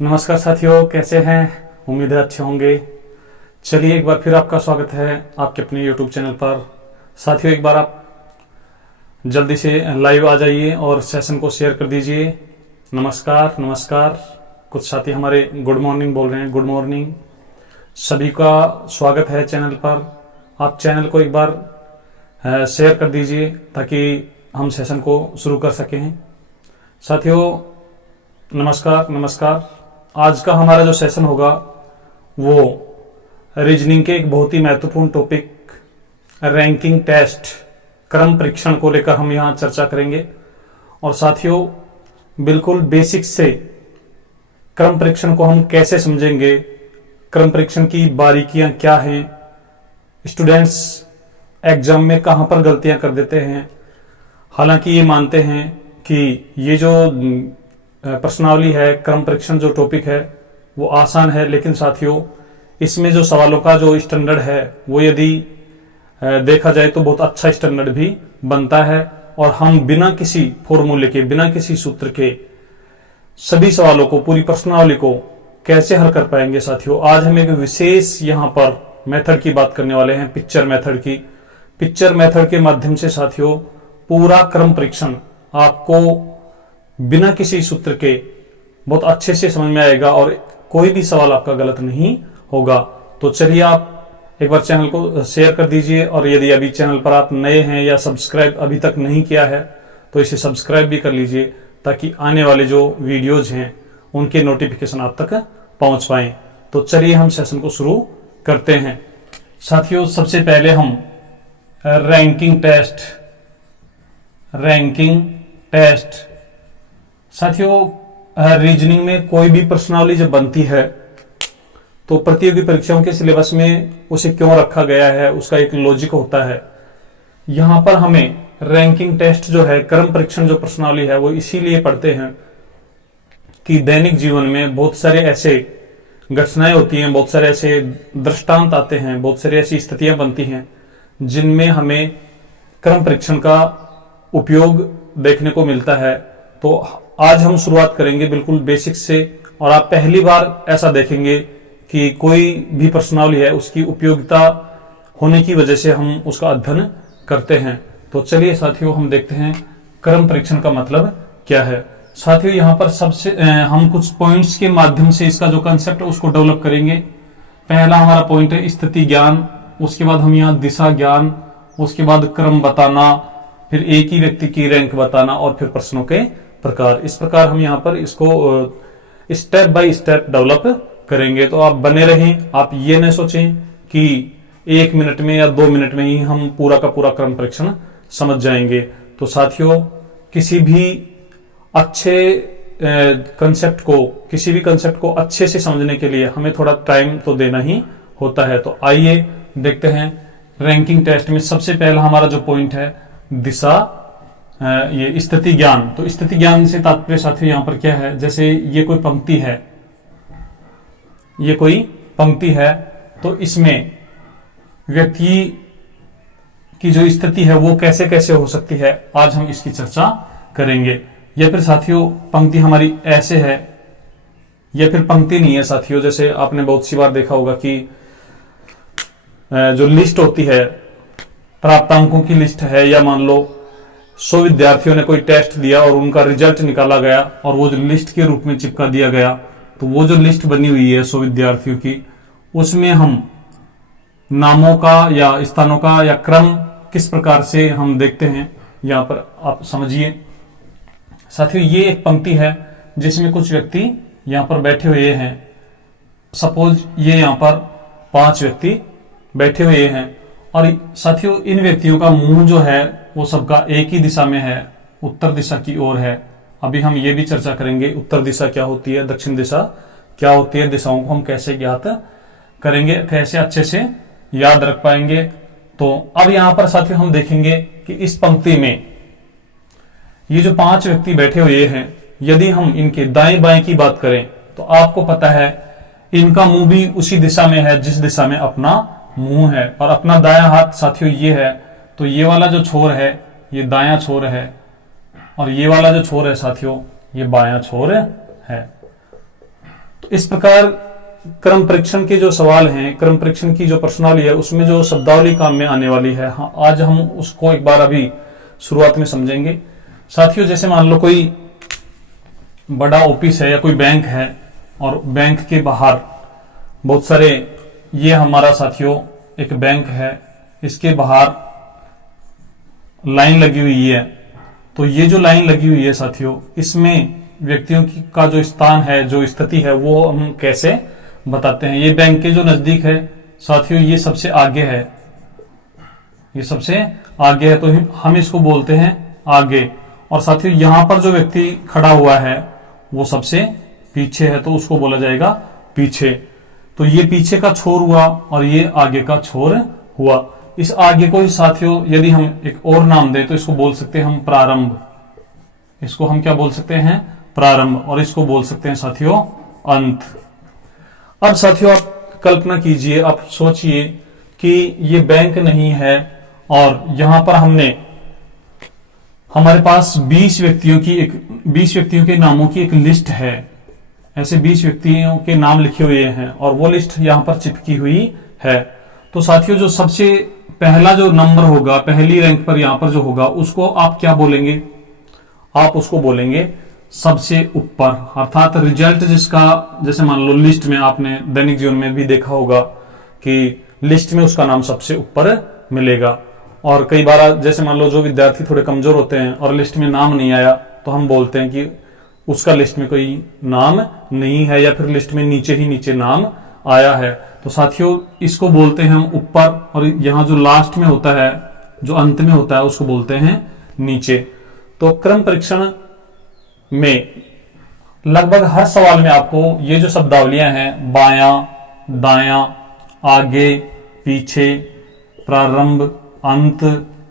नमस्कार साथियों, कैसे हैं? उम्मीद है अच्छे होंगे। चलिए एक बार फिर आपका स्वागत है आपके अपने YouTube चैनल पर। साथियों, एक बार आप जल्दी से लाइव आ जाइए और सेशन को शेयर कर दीजिए। नमस्कार नमस्कार। कुछ साथी हमारे गुड मॉर्निंग बोल रहे हैं। Good morning. सभी का स्वागत है चैनल पर। आप चैनल को एक बार शेयर कर दीजिए ताकि हम सेशन को शुरू कर सकें। साथियों नमस्कार नमस्कार। आज का हमारा जो सेशन होगा वो रीजनिंग के एक बहुत ही महत्वपूर्ण टॉपिक रैंकिंग टेस्ट, क्रम परीक्षण को लेकर हम यहाँ चर्चा करेंगे। और साथियों बिल्कुल बेसिक से क्रम परीक्षण को हम कैसे समझेंगे, क्रम परीक्षण की बारीकियां क्या हैं, स्टूडेंट्स एग्जाम में कहां पर गलतियां कर देते हैं। हालांकि ये मानते हैं कि ये जो प्रश्नावली है, क्रम परीक्षण जो टॉपिक है वो आसान है, लेकिन साथियों इसमें जो सवालों का जो स्टैंडर्ड है वो यदि देखा जाए तो बहुत अच्छा स्टैंडर्ड भी बनता है। और हम बिना किसी फॉर्मूले के, बिना किसी सूत्र के सभी सवालों को, पूरी प्रश्नावली को कैसे हल कर पाएंगे। साथियों आज हम एक विशेष यहाँ पर मेथड की बात करने वाले हैं, पिक्चर मेथड की। पिक्चर मेथड के माध्यम से साथियों पूरा क्रम परीक्षण आपको बिना किसी सूत्र के बहुत अच्छे से समझ में आएगा और कोई भी सवाल आपका गलत नहीं होगा। तो चलिए आप एक बार चैनल को शेयर कर दीजिए, और यदि अभी चैनल पर आप नए हैं या सब्सक्राइब अभी तक नहीं किया है तो इसे सब्सक्राइब भी कर लीजिए ताकि आने वाले जो वीडियोज हैं उनके नोटिफिकेशन आप तक पहुंच पाए। तो चलिए हम सेशन को शुरू करते हैं। साथियों सबसे पहले हम रैंकिंग टेस्ट। साथियों रीजनिंग में कोई भी प्रश्नावली जब बनती है तो प्रतियोगी परीक्षाओं के सिलेबस में उसे क्यों रखा गया है, उसका एक लॉजिक होता है। यहां पर हमें रैंकिंग टेस्ट जो है, क्रम परीक्षण जो प्रश्नावली है, वो इसीलिए पढ़ते हैं कि दैनिक जीवन में बहुत सारे ऐसे घटनाएं होती हैं, बहुत सारे ऐसे दृष्टांत आते हैं, बहुत सारी ऐसी स्थितियां बनती हैं जिनमें हमें क्रम परीक्षण का उपयोग देखने को मिलता है। तो आज हम शुरुआत करेंगे बिल्कुल बेसिक से, और आप पहली बार ऐसा देखेंगे कि कोई भी प्रश्नावली है उसकी उपयोगिता होने की वजह से हम उसका अध्ययन करते हैं। तो चलिए साथियों हम देखते हैं क्रम परीक्षण का मतलब क्या है। साथियों यहाँ पर सबसे हम कुछ पॉइंट्स के माध्यम से इसका जो कंसेप्ट है उसको डेवलप करेंगे। पहला हमारा पॉइंट है स्थिति ज्ञान, उसके बाद हम यहाँ दिशा ज्ञान, उसके बाद क्रम बताना, फिर एक ही व्यक्ति की रैंक बताना, और फिर प्रश्नों के प्रकार। इस प्रकार हम यहाँ पर इसको स्टेप बाय स्टेप डेवलप करेंगे। तो आप बने रहें। आप ये न सोचें कि 1 मिनट में या 2 मिनट में ही हम पूरा का पूरा क्रम परीक्षण समझ जाएंगे। तो साथियों किसी भी अच्छे कंसेप्ट को, किसी भी कंसेप्ट को अच्छे से समझने के लिए हमें थोड़ा टाइम तो देना ही होता है। तो आइए देखते हैं रैंकिंग टेस्ट में सबसे पहला हमारा जो पॉइंट है दिशा, ये स्थिति ज्ञान। तो स्थिति ज्ञान से तात्पर्य साथियों यहाँ पर क्या है, जैसे ये कोई पंक्ति है, ये कोई पंक्ति है, तो इसमें व्यक्ति की जो स्थिति है वो कैसे कैसे हो सकती है, आज हम इसकी चर्चा करेंगे। या फिर साथियों पंक्ति हमारी ऐसे है, या फिर पंक्ति नहीं है साथियों। जैसे आपने बहुत सी बार देखा होगा कि जो लिस्ट होती है, प्राप्तांकों की लिस्ट है, या मान लो 100 विद्यार्थियों ने कोई टेस्ट दिया और उनका रिजल्ट निकाला गया और वो जो लिस्ट के रूप में चिपका दिया गया, तो वो जो लिस्ट बनी हुई है 100 विद्यार्थियों की, उसमें हम नामों का या स्थानों का या क्रम किस प्रकार से हम देखते हैं, यहाँ पर आप समझिए। साथियों ये एक पंक्ति है जिसमें कुछ व्यक्ति यहाँ पर बैठे हुए हैं। सपोज ये यहाँ पर 5 व्यक्ति बैठे हुए हैं, और साथियों इन व्यक्तियों का मुंह जो है वो सबका एक ही दिशा में है, उत्तर दिशा की ओर है। अभी हम ये भी चर्चा करेंगे उत्तर दिशा क्या होती है, दक्षिण दिशा क्या होती है, दिशाओं को हम कैसे ज्ञात करेंगे, कैसे अच्छे से याद रख पाएंगे। तो अब यहां पर साथियों हम देखेंगे कि इस पंक्ति में ये जो 5 व्यक्ति बैठे हुए हैं, यदि हम इनके दाएं बाएं की बात करें तो आपको पता है इनका मुंह भी उसी दिशा में है जिस दिशा में अपना मुंह है, और अपना दायां हाथ साथियों ये है। तो ये वाला जो छोर है ये दायां छोर है, और ये वाला जो छोर है साथियों ये बायां छोर है। इस प्रकार क्रम परीक्षण के जो सवाल हैं, क्रम परीक्षण की जो प्रश्नावली है, उसमें जो शब्दावली काम में आने वाली है, हाँ, आज हम उसको एक बार अभी शुरुआत में समझेंगे। साथियों, जैसे मान लो कोई बड़ा ऑफिस है या कोई बैंक है और बैंक के बाहर बहुत सारे, ये हमारा साथियों एक बैंक है, इसके बाहर लाइन लगी हुई है। तो ये जो लाइन लगी हुई है साथियों, इसमें व्यक्तियों की का जो स्थान है, जो स्थिति है, वो हम कैसे बताते हैं। ये बैंक के जो नजदीक है साथियों, ये सबसे आगे है, ये सबसे आगे है, तो हम इसको बोलते हैं आगे। और साथियों यहां पर जो व्यक्ति खड़ा हुआ है वो सबसे पीछे है, तो उसको बोला जाएगा पीछे। तो ये पीछे का छोर हुआ और ये आगे का छोर हुआ। इस आगे को ही साथियों यदि हम एक और नाम दें तो इसको बोल सकते हैं हम प्रारंभ। इसको हम क्या बोल सकते हैं? प्रारंभ। और इसको बोल सकते हैं साथियों अंत। अब साथियों आप कल्पना कीजिए, आप सोचिए कि ये बैंक नहीं है और यहां पर हमारे पास 20 व्यक्तियों के नामों की एक लिस्ट है। ऐसे 20 व्यक्तियों के नाम लिखे हुए हैं और वो लिस्ट यहां पर चिपकी हुई है। तो साथियों जो सबसे पहला जो नंबर होगा, पहली रैंक पर यहां पर जो होगा, उसको आप क्या बोलेंगे? आप उसको बोलेंगे सबसे ऊपर। अर्थात रिजल्ट जिसका, जैसे मान लो लिस्ट में आपने दैनिक जीवन में भी देखा होगा कि लिस्ट में उसका नाम सबसे ऊपर मिलेगा। और कई बार जैसे मान लो जो विद्यार्थी थोड़े कमजोर होते हैं और लिस्ट में नाम नहीं आया, तो हम बोलते हैं कि उसका लिस्ट में कोई नाम नहीं है, या फिर लिस्ट में नीचे ही नीचे नाम आया है। तो साथियों इसको बोलते हैं हम ऊपर, और यहां जो लास्ट में होता है, जो अंत में होता है, उसको बोलते हैं नीचे। तो क्रम परीक्षण में लगभग हर सवाल में आपको ये जो शब्दावलियां हैं, बायां, दायां, आगे, पीछे, प्रारंभ, अंत,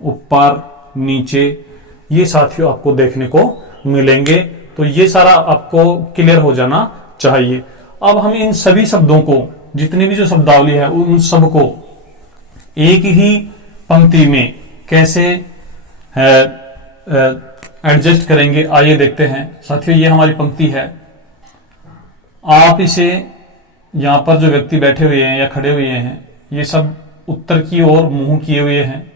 ऊपर, नीचे, ये साथियों आपको देखने को मिलेंगे। तो ये सारा आपको क्लियर हो जाना चाहिए। अब हम इन सभी शब्दों को, जितनी भी जो शब्दावली है, उन सबको एक ही पंक्ति में कैसे एडजस्ट करेंगे, आइए देखते हैं। साथियों ये हमारी पंक्ति है। आप इसे, यहां पर जो व्यक्ति बैठे हुए हैं या खड़े हुए हैं, ये सब उत्तर की ओर मुंह किए हुए हैं।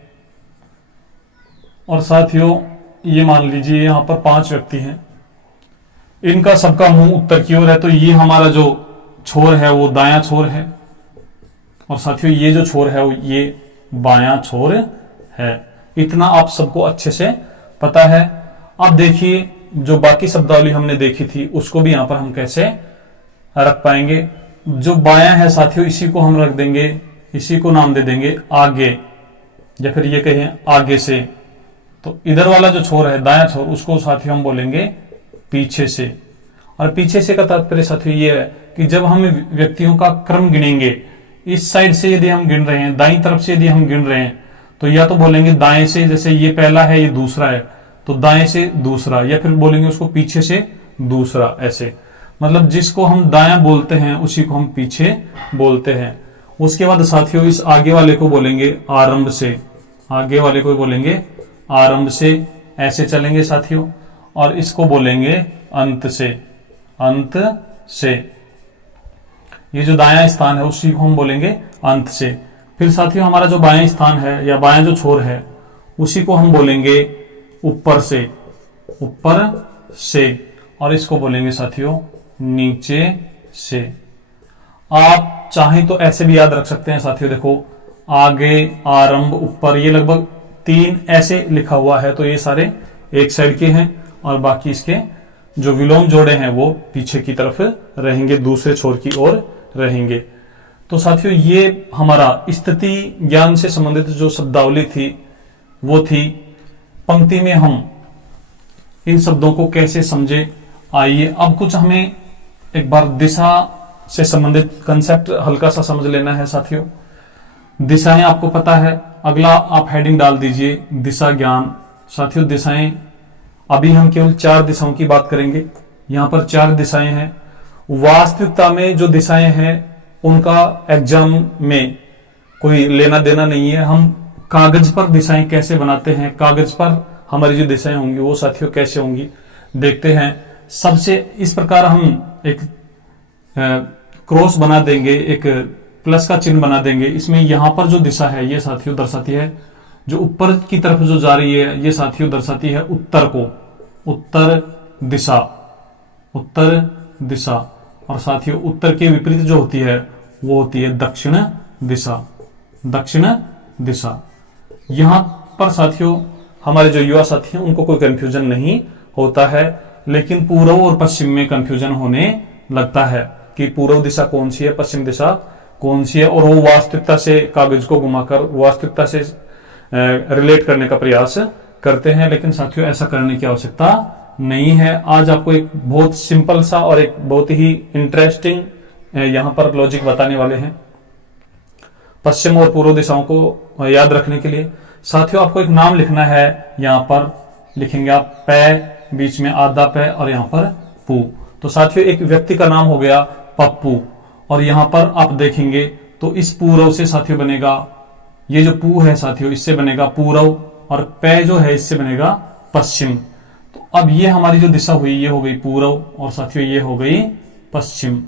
और साथियों ये मान लीजिए यहां पर 5 व्यक्ति हैं, इनका सबका मुंह उत्तर की ओर है, तो ये हमारा जो छोर है वो दायां छोर है। और साथियों ये जो छोर है ये बायां छोर है। इतना आप सबको अच्छे से पता है। अब देखिए जो बाकी शब्दावली हमने देखी थी उसको भी यहां पर हम कैसे रख पाएंगे। जो बायां है साथियों, इसी को हम रख देंगे, इसी को नाम दे देंगे आगे, या फिर ये कहें आगे से। तो इधर वाला जो छोर है, दायां छोर, उसको साथियों हम बोलेंगे पीछे से। और पीछे से का तात्पर्य साथियों ये है कि जब हम व्यक्तियों का क्रम गिनेंगे, इस साइड से यदि हम गिन रहे हैं, दाईं तरफ से यदि हम गिन रहे हैं, तो या तो बोलेंगे दाएं से, जैसे ये पहला है ये दूसरा है, तो दाएं से दूसरा, या फिर बोलेंगे उसको पीछे से दूसरा। ऐसे मतलब जिसको हम दायां बोलते हैं उसी को हम पीछे बोलते हैं। उसके बाद साथियों इस आगे वाले को बोलेंगे आरंभ से, आगे वाले को बोलेंगे आरंभ से, ऐसे चलेंगे साथियों। और इसको बोलेंगे अंत से, अंत से। ये जो दायां स्थान है उसी को हम बोलेंगे अंत से। फिर साथियों हमारा जो बायां स्थान है या बायां जो छोर है उसी को हम बोलेंगे ऊपर से, ऊपर से। और इसको बोलेंगे साथियों नीचे से। आप चाहें तो ऐसे भी याद रख सकते हैं साथियों, देखो आगे, आरंभ, ऊपर, ये लगभग 3 ऐसे लिखा हुआ है, तो ये सारे एक साइड के हैं और बाकी इसके जो विलोम जोड़े हैं वो पीछे की तरफ रहेंगे, दूसरे छोर की ओर रहेंगे। तो साथियों ये हमारा स्थिति ज्ञान से संबंधित जो शब्दावली थी वो थी। पंक्ति में हम इन शब्दों को कैसे समझे, आइए अब कुछ हमें एक बार दिशा से संबंधित कंसेप्ट हल्का सा समझ लेना है साथियों। दिशाएं आपको पता है, अगला आप हेडिंग डाल दीजिए दिशा ज्ञान। साथियों दिशाएं, अभी हम केवल 4 दिशाओं की बात करेंगे। यहां पर 4 दिशाएं हैं। वास्तविकता में जो दिशाएं हैं उनका एग्जाम में कोई लेना देना नहीं है। हम कागज पर दिशाएं कैसे बनाते हैं, कागज पर हमारी जो दिशाएं होंगी वो साथियों कैसे होंगी देखते हैं। सबसे इस प्रकार हम एक क्रॉस बना देंगे, एक प्लस का चिन्ह बना देंगे। इसमें यहां पर जो दिशा है ये साथियों दर्शाती है, जो ऊपर की तरफ जो जा रही है ये साथियों दर्शाती है उत्तर को, उत्तर दिशा, उत्तर दिशा। और साथियों उत्तर के विपरीत जो होती है वो होती है दक्षिण दिशा, दक्षिण दिशा। यहां पर साथियों हमारे जो युवा साथी हैं उनको कोई कंफ्यूजन नहीं होता है, लेकिन पूर्व और पश्चिम में कंफ्यूजन होने लगता है कि पूर्व दिशा कौन सी है, पश्चिम दिशा कौन सी है, और वो वास्तविकता से कागज को घुमाकर वास्तविकता से रिलेट करने का प्रयास करते हैं। लेकिन साथियों ऐसा करने की आवश्यकता नहीं है। आज आपको एक बहुत सिंपल सा और एक बहुत ही इंटरेस्टिंग यहां पर लॉजिक बताने वाले हैं पश्चिम और पूर्व दिशाओं को याद रखने के लिए। साथियों आपको एक नाम लिखना है, यहां पर लिखेंगे आप पै, बीच में आधा पै और यहां पर पू। तो साथियों एक व्यक्ति का नाम हो गया पप्पू, और यहां पर आप देखेंगे तो इस पूर्व से साथियों बनेगा, ये जो पू है साथियों इससे बनेगा पूर्व, और पै जो है इससे बनेगा पश्चिम। तो अब ये हमारी जो दिशा हुई ये हो गई पूर्व, और साथियों ये हो गई पश्चिम।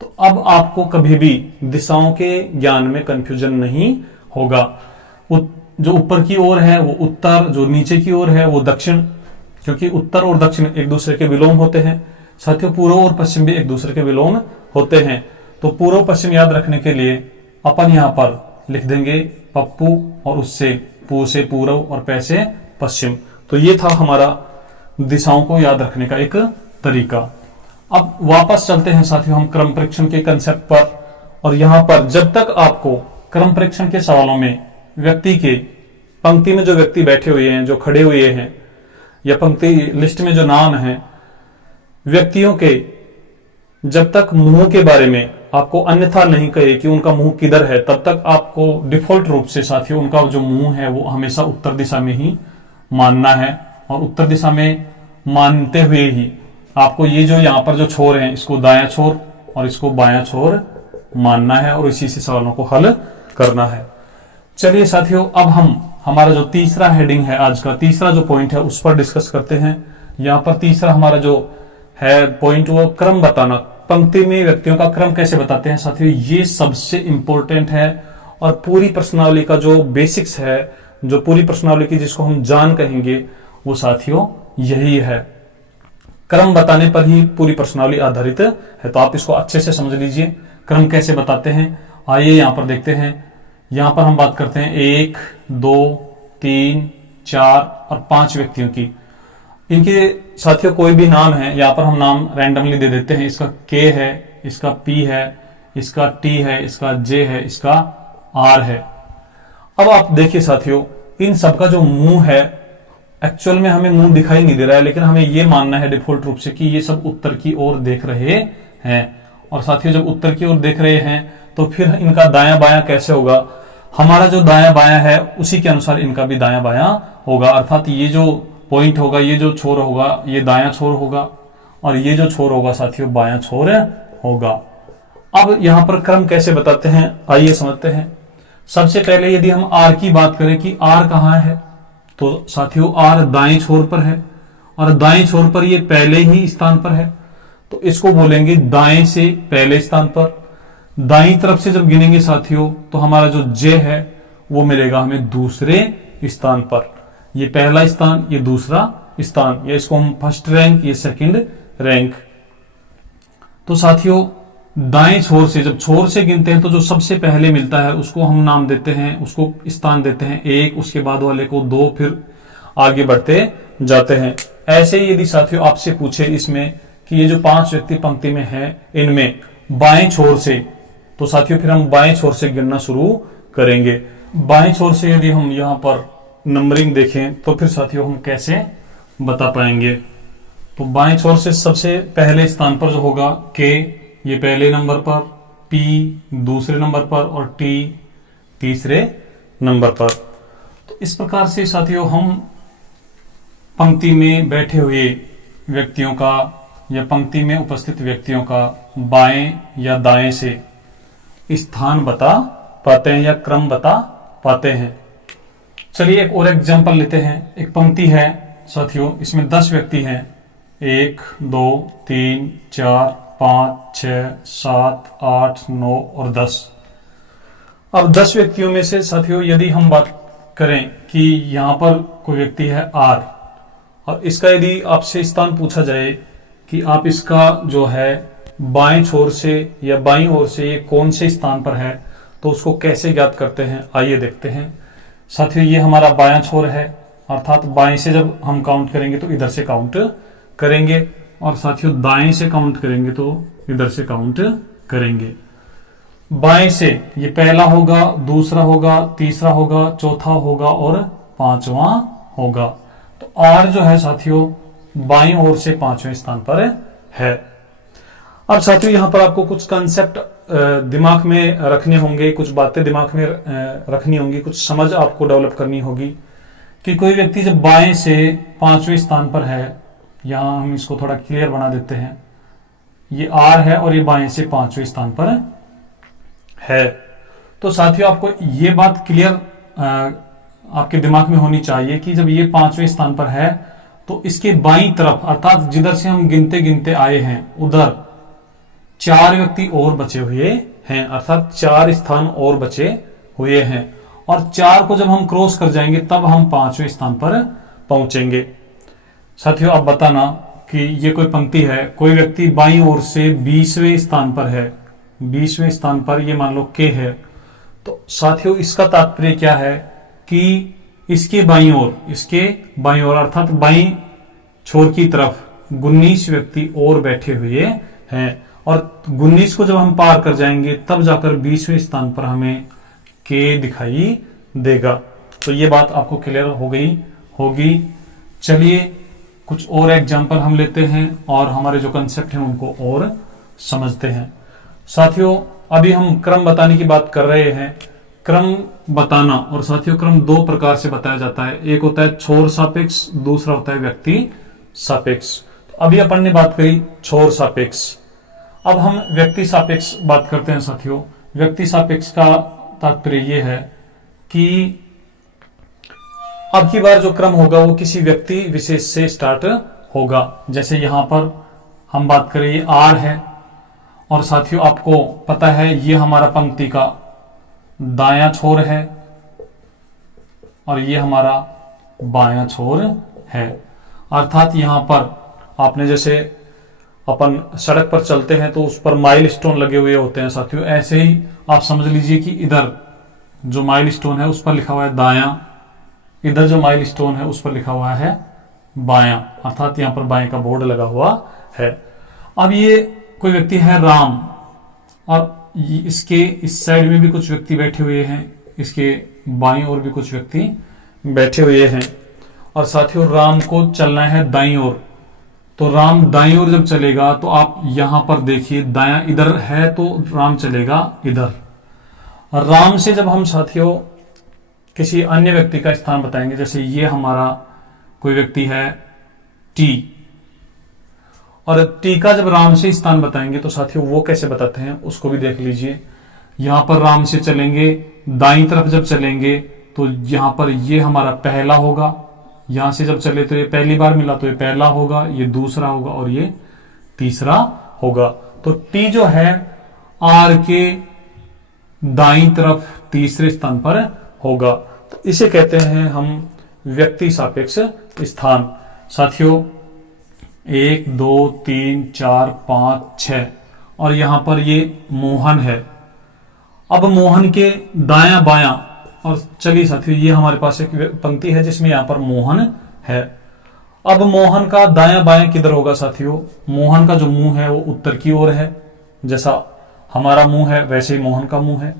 तो अब आपको कभी भी दिशाओं के ज्ञान में कंफ्यूजन नहीं होगा। जो ऊपर की ओर है वो उत्तर, जो नीचे की ओर है वो दक्षिण, क्योंकि उत्तर और दक्षिण एक दूसरे के विलोम होते हैं। साथियों पूर्व और पश्चिम भी एक दूसरे के विलोम होते हैं। तो पूर्व पश्चिम याद रखने के लिए अपन यहां पर लिख देंगे पप्पू, और उससे पू से पूर्व और पै से पश्चिम। तो ये था हमारा दिशाओं को याद रखने का एक तरीका। अब वापस चलते हैं साथियों हम क्रम परीक्षण के कंसेप्ट पर। और यहां पर जब तक आपको क्रम परीक्षण के सवालों में व्यक्ति के पंक्ति में जो व्यक्ति बैठे हुए हैं, जो खड़े हुए हैं, या पंक्ति लिस्ट में जो नाम है व्यक्तियों के, जब तक मुंह के बारे में आपको अन्यथा नहीं कहे कि उनका मुंह किधर है, तब तक आपको डिफॉल्ट रूप से साथियों उनका जो मुंह है वो हमेशा उत्तर दिशा में ही मानना है। और उत्तर दिशा में मानते हुए ही आपको ये जो यहां पर जो छोर है इसको दायां छोर और इसको बायां छोर मानना है, और इसी से सवालों को हल करना है। चलिए साथियों अब हम हमारा जो तीसरा हेडिंग है, आज का तीसरा जो पॉइंट है उस पर डिस्कस करते हैं। यहां पर तीसरा हमारा जो है पॉइंट वो क्रम बताना, पंक्ति में व्यक्तियों का क्रम कैसे बताते हैं। साथियों ये सबसे इंपॉर्टेंट है, और पूरी प्रश्नावली का जो बेसिक्स है, जो पूरी प्रश्नावली की जिसको हम जान कहेंगे, वो साथियों यही है। क्रम बताने पर ही पूरी प्रश्नावली आधारित है। तो आप इसको अच्छे से समझ लीजिए क्रम कैसे बताते हैं। आइए यहां पर देखते हैं। यहां पर हम बात करते हैं 1, 2, 3, 4 और 5 व्यक्तियों की। इनके साथियों कोई भी नाम है, यहां पर हम नाम रैंडमली दे देते हैं। इसका के है, इसका पी है, इसका टी है, इसका जे है, इसका आर है। अब आप देखिए साथियों इन सबका जो मुंह है, एक्चुअल में हमें मुंह दिखाई नहीं दे रहा है, लेकिन हमें यह मानना है डिफॉल्ट रूप से कि ये सब उत्तर की ओर देख रहे हैं। और साथियों जब उत्तर की ओर देख रहे हैं तो फिर इनका दायां बायां कैसे होगा। हमारा जो दायां बायां है उसी के अनुसार इनका भी दायां बायां होगा। अर्थात ये जो पॉइंट होगा, ये जो छोर होगा, ये दायां छोर होगा, और ये जो छोर होगा साथियों बायां छोर होगा। अब यहां पर क्रम कैसे बताते हैं आइए समझते हैं। सबसे पहले यदि हम आर की बात करें कि आर कहां है, तो साथियों आर दाएं छोर पर है, और दाएं छोर पर ये पहले ही स्थान पर है, तो इसको बोलेंगे दाएं से पहले स्थान पर। दाईं तरफ से जब गिनेंगे साथियों तो हमारा जो जे है वो मिलेगा हमें दूसरे स्थान पर। ये पहला स्थान, ये दूसरा स्थान, या इसको हम फर्स्ट रैंक, ये सेकंड रैंक। तो साथियों दाएं छोर से जब छोर से गिनते हैं तो जो सबसे पहले मिलता है उसको हम नाम देते हैं, उसको स्थान देते हैं 1, उसके बाद वाले को 2, फिर आगे बढ़ते जाते हैं। ऐसे ही यदि साथियों आपसे पूछे इसमें कि ये जो 5 व्यक्ति पंक्ति में है इनमें बाएं छोर से, तो साथियों फिर हम बाएं छोर से गिनना शुरू करेंगे। बाएं छोर से यदि हम यहां पर नंबरिंग देखें तो फिर साथियों हम कैसे बता पाएंगे। तो बाएं छोर से सबसे पहले स्थान पर जो होगा के, ये पहले नंबर पर, पी दूसरे नंबर पर, और टी तीसरे नंबर पर। तो इस प्रकार से साथियों हम पंक्ति में बैठे हुए व्यक्तियों का या पंक्ति में उपस्थित व्यक्तियों का बाएं या दाएं से स्थान बता पाते हैं या क्रम बता पाते हैं। चलिए एक और एग्जांपल लेते हैं। एक पंक्ति है साथियों, इसमें 10 व्यक्ति हैं, 1, 2, 3, 4, 5, 6, 7, 8, 9 और 10। अब 10 व्यक्तियों में से साथियों यदि हम बात करें कि यहां पर कोई व्यक्ति है R, और इसका यदि आपसे स्थान पूछा जाए कि आप इसका जो है बाएं छोर से या बाईं ओर से ये कौन से स्थान पर है, तो उसको कैसे ज्ञात करते हैं, आइए देखते हैं। साथियों ये हमारा बायां छोर है, अर्थात बाएं से जब हम काउंट करेंगे तो इधर से काउंट करेंगे, और साथियों दाएं से काउंट करेंगे तो इधर से काउंट करेंगे। बाएं से ये पहला होगा, दूसरा होगा, तीसरा होगा, चौथा होगा और पांचवा होगा। तो R जो है साथियों बाईं ओर से पांचवें स्थान पर है। अब साथियों यहां पर आपको कुछ कंसेप्ट दिमाग में रखने होंगे, कुछ बातें दिमाग में रखनी होंगी, कुछ समझ आपको डेवलप करनी होगी कि कोई व्यक्ति जब बाएं से पांचवें स्थान पर है, यहां हम इसको थोड़ा क्लियर बना देते हैं, ये R है और ये बाएं से पांचवें स्थान पर है। तो साथियों आपको ये बात क्लियर आपके दिमाग में होनी चाहिए कि जब ये पांचवें स्थान पर है तो इसके बाईं तरफ, अर्थात जिधर से हम गिनते गिनते आए हैं उधर 4 व्यक्ति और बचे हुए हैं, अर्थात 4 स्थान और बचे हुए हैं, और 4 को जब हम क्रॉस कर जाएंगे तब हम पांचवें स्थान पर पहुंचेंगे। साथियों आप बताना कि ये कोई पंक्ति है, कोई व्यक्ति बाईं ओर से 20वें स्थान पर है, 20वें स्थान पर ये मान लो K है, तो साथियों इसका तात्पर्य क्या है कि इसके बाईं ओर अर्थात बाईं छोर की तरफ 19 व्यक्ति और बैठे हुए हैं, और 19 को जब हम पार कर जाएंगे तब जाकर 20वें स्थान पर हमें K दिखाई देगा। तो ये बात आपको क्लियर हो गई होगी। चलिए कुछ और एग्जाम्पल हम लेते हैं और हमारे जो कंसेप्ट हैं उनको और समझते हैं। साथियों अभी हम क्रम बताने की बात कर रहे हैं। क्रम बताना, और साथियों क्रम 2 प्रकार से बताया जाता है, एक होता है छोर सापेक्ष, दूसरा होता है व्यक्ति सापेक्ष। अभी अपन ने बात करी छोर सापेक्ष, अब हम व्यक्ति सापेक्ष बात करते हैं। साथियों व्यक्ति सापेक्ष का तात्पर्य यह है कि अब की बार जो क्रम होगा वो किसी व्यक्ति विशेष से स्टार्ट होगा। जैसे यहां पर हम बात करें ये R है, और साथियों आपको पता है ये हमारा पंक्ति का दायां छोर है और ये हमारा बायां छोर है। अर्थात यहां पर आपने जैसे अपन सड़क पर चलते हैं तो उस पर माइलस्टोन लगे हुए होते हैं साथियों, ऐसे ही आप समझ लीजिए कि इधर जो माइलस्टोन है उस पर लिखा हुआ है दायां, इधर जो माइलस्टोन है उस पर लिखा हुआ है बायां, अर्थात यहां पर बाएं का बोर्ड लगा हुआ है। अब ये कोई व्यक्ति है राम, और इसके इस साइड में भी कुछ व्यक्ति बैठे हुए हैं, इसके बाईं ओर भी कुछ व्यक्ति बैठे हुए हैं, और साथियों राम को चलना है दाईं ओर। तो राम दाईं ओर जब चलेगा तो आप यहां पर देखिए दायां इधर है तो राम चलेगा इधर। राम से जब हम साथियों किसी अन्य व्यक्ति का स्थान बताएंगे, जैसे ये हमारा कोई व्यक्ति है T, और T का जब राम से स्थान बताएंगे तो साथियों वो कैसे बताते हैं उसको भी देख लीजिए। यहां पर राम से चलेंगे, दाईं तरफ जब चलेंगे तो यहां पर ये हमारा पहला होगा, यहां से जब चले तो ये पहली बार मिला तो ये पहला होगा, ये दूसरा होगा और ये तीसरा होगा। तो T जो है R के दाईं तरफ तीसरे स्थान पर होगा। तो इसे कहते हैं हम व्यक्ति सापेक्ष स्थान। साथियों 1 2 3 4 5 6, और यहां पर ये मोहन है। अब मोहन के दायां बायां, और चलिए साथियों ये हमारे पास एक पंक्ति है जिसमें यहां पर मोहन है। अब मोहन का दायां बायां किधर होगा साथियों? मोहन का जो मुंह है वो उत्तर की ओर है, जैसा हमारा मुंह है वैसे ही मोहन का मुंह है।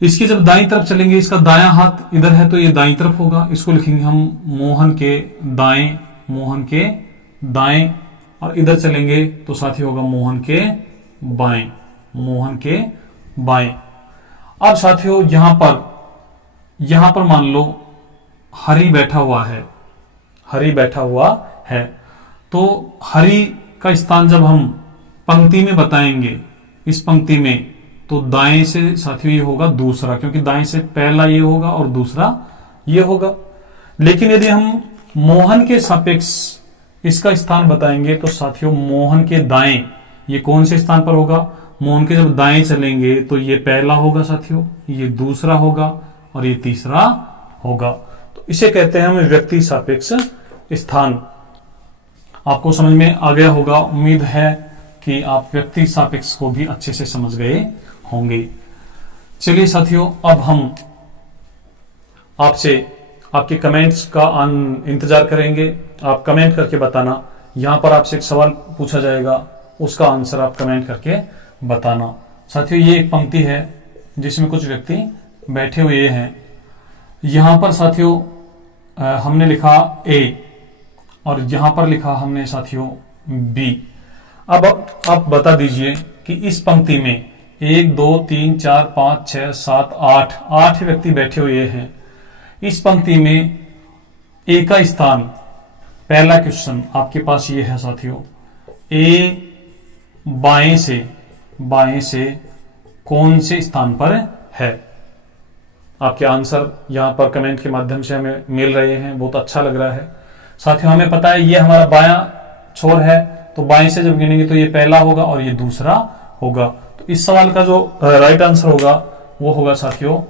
इसकी जब दाईं तरफ चलेंगे, इसका दायां हाथ इधर है तो ये दाईं तरफ होगा, इसको लिखेंगे हम मोहन के दाएं, मोहन के दाएं, और इधर चलेंगे तो साथी होगा मोहन के बाएं, मोहन के बाएं। अब साथियों यहां पर मान लो हरि बैठा हुआ है, हरि बैठा हुआ है, तो हरि का स्थान जब हम पंक्ति में बताएंगे, इस पंक्ति में, तो दाएं से साथियों ये होगा दूसरा, क्योंकि दाएं से पहला ये होगा और दूसरा ये होगा। लेकिन यदि हम मोहन के सापेक्ष इसका स्थान बताएंगे तो साथियों मोहन के दाएं ये कौन से स्थान पर होगा? मोहन के जब दाएं चलेंगे तो ये पहला होगा साथियों, ये दूसरा होगा और ये तीसरा होगा। तो इसे कहते हैं हम व्यक्ति सापेक्ष स्थान। आपको समझ में आ गया होगा, उम्मीद है कि आप व्यक्ति सापेक्ष को भी अच्छे से समझ गए होंगे। चलिए साथियों, अब हम आपसे आपके कमेंट्स का इंतजार करेंगे। आप कमेंट करके बताना। यहां पर आपसे एक सवाल पूछा जाएगा, उसका आंसर आप कमेंट करके बताना। साथियों, ये एक पंक्ति है जिसमें कुछ व्यक्ति बैठे हुए हैं। यहां पर साथियों हमने लिखा ए और यहां पर लिखा हमने साथियों बी। अब आप बता दीजिए कि इस पंक्ति में 1 2 3 4 5 6 7 8 व्यक्ति बैठे हुए हैं। इस पंक्ति में ए का स्थान, पहला क्वेश्चन आपके पास ये है साथियों, ए बाएं से कौन से स्थान पर है? आपके आंसर यहां पर कमेंट के माध्यम से हमें मिल रहे हैं, बहुत अच्छा लग रहा है। साथियों, हमें पता है ये हमारा बायां छोर है, तो बाएं से जब गिनेंगे तो ये पहला होगा और ये दूसरा होगा। तो इस सवाल का जो राइट आंसर होगा वो होगा साथियों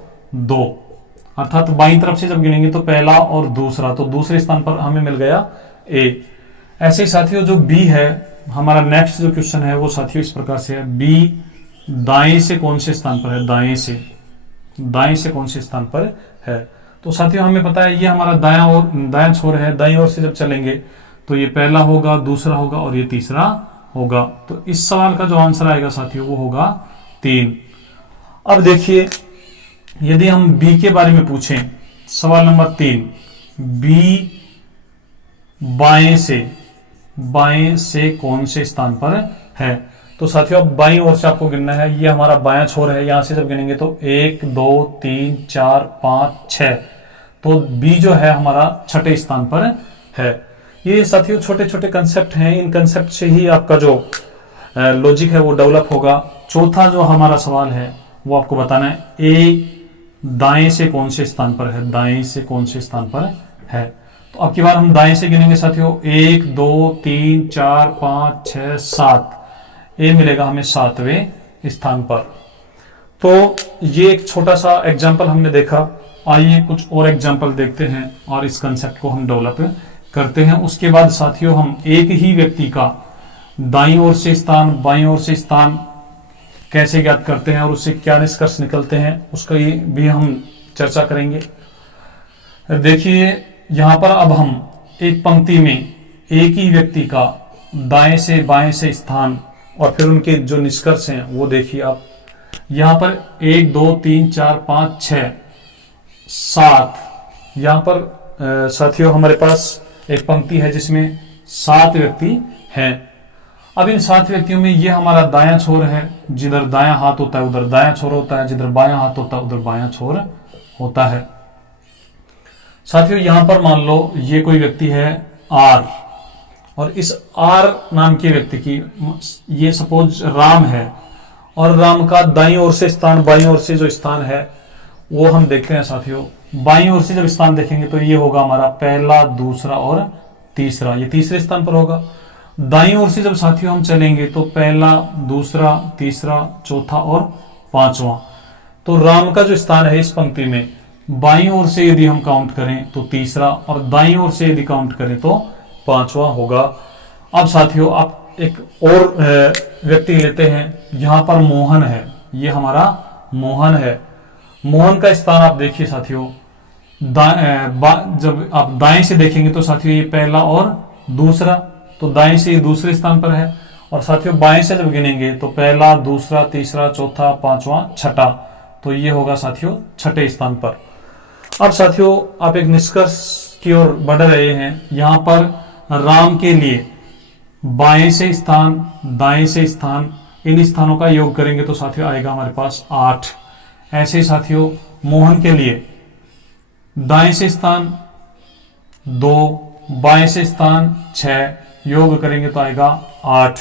2, अर्थात बाईं तरफ से जब गिनेंगे तो पहला और दूसरा, तो दूसरे स्थान पर हमें मिल गया ए। ऐसे ही साथियों जो बी है, हमारा नेक्स्ट जो क्वेश्चन है वो साथियों इस प्रकार से है, बी दाएं से कौन से स्थान पर है? दाएं से कौन से स्थान पर है? तो साथियों हमें पता है ये हमारा दायां छोर है। दाईं ओर से जब चलेंगे तो ये पहला होगा, दूसरा होगा और ये तीसरा होगा। तो इस सवाल का जो आंसर आएगा साथियों वो होगा 3। अब देखिए, यदि हम बी के बारे में पूछें, सवाल नंबर 3, बी बाएं से कौन से स्थान पर है? तो साथियों अब बाईं ओर से आपको गिनना है। ये हमारा बायां छोर है, यहां से जब गिनेंगे तो 1 2 3 4 5 6, तो बी जो है हमारा छठे स्थान पर है। ये साथियों छोटे छोटे कंसेप्ट हैं, इन कंसेप्ट से ही आपका जो लॉजिक है वो डेवलप होगा। चौथा जो हमारा सवाल है वो आपको बताना है, ए दाएं से कौन से स्थान पर है? दाएं से कौन से स्थान पर है? तो अब की बार हम दाएं से गिनेंगे साथियों, 1 2 3 4 5 6 7, ए मिलेगा हमें 7वें स्थान पर। तो ये एक छोटा सा एग्जाम्पल हमने देखा। आइए कुछ और एग्जाम्पल देखते हैं और इस कंसेप्ट को हम डेवलप करते हैं। उसके बाद साथियों हम एक ही व्यक्ति का दाईं ओर से स्थान, बाईं ओर से स्थान कैसे ज्ञात करते हैं और उससे क्या निष्कर्ष निकलते हैं उसका ये भी हम चर्चा करेंगे। देखिए यहां पर अब हम एक पंक्ति में एक ही व्यक्ति का दाएं से बाएं से स्थान और फिर उनके जो निष्कर्ष हैं वो देखिए आप। यहां पर 1 2 3 4 5 6 7, यहां पर साथियों हमारे पास एक पंक्ति है जिसमें 7 व्यक्ति हैं। अब इन 7 व्यक्तियों में ये हमारा दायां छोर है, जिधर दायां हाथ होता है उधर दायां छोर होता है, जिधर बायां हाथ होता है उधर बायां छोर होता है। साथियों यहां पर मान लो ये कोई व्यक्ति है आर, और इस आर नाम के व्यक्ति की, ये सपोज राम है, और राम का दाईं ओर से स्थान, बाईं ओर से जो स्थान है वो हम देखते हैं साथियों। बाईं ओर से जब स्थान देखेंगे तो ये होगा हमारा पहला, दूसरा और तीसरा, ये तीसरे स्थान पर होगा। दाईं ओर से जब साथियों हम चलेंगे तो पहला, दूसरा, तीसरा, चौथा और पांचवा। तो राम का जो स्थान है इस पंक्ति में, बाईं ओर से यदि हम काउंट करें तो तीसरा, और दाईं ओर से यदि काउंट करें तो पांचवा होगा। अब साथियों आप एक और व्यक्ति लेते हैं। यहां पर मोहन है, ये हमारा मोहन है। मोहन का स्थान आप देखिए साथियों, जब आप दाएं से देखेंगे तो साथियों ये पहला और दूसरा, तो दाएं से ये दूसरे स्थान पर है। और साथियों बाएं से जब गिनेंगे तो पहला, दूसरा, तीसरा, चौथा, पांचवा, छठा, तो ये होगा साथियों छठे स्थान पर। अब साथियों आप एक निष्कर्ष की ओर बढ़ रहे हैं। यहां पर राम के लिए बाएं से स्थान, दाएं से स्थान, इन स्थानों का योग करेंगे तो साथियों आएगा हमारे पास 8। ऐसे साथियों मोहन के लिए दाएं से स्थान 2, बाएं से स्थान 6, योग करेंगे तो आएगा 8।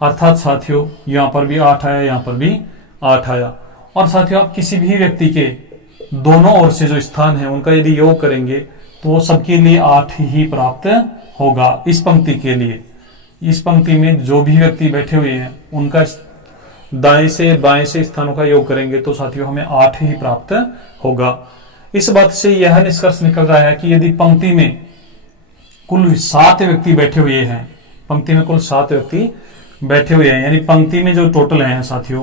अर्थात साथियों यहां पर भी 8 आया, यहां पर भी 8 आया। और साथियों आप किसी भी व्यक्ति के दोनों ओर से जो स्थान है उनका यदि योग करेंगे तो वो सबके लिए 8 ही प्राप्त होगा। इस पंक्ति के लिए इस पंक्ति में जो भी व्यक्ति बैठे हुए हैं उनका दाएं से बाएं से स्थानों का योग करेंगे तो साथियों हमें 8 ही प्राप्त होगा। इस बात से यह निष्कर्ष निकल रहा है कि यदि पंक्ति में कुल 7 व्यक्ति बैठे हुए हैं, पंक्ति में कुल 7 व्यक्ति बैठे हुए हैं, यानी पंक्ति में जो टोटल हैं साथियों,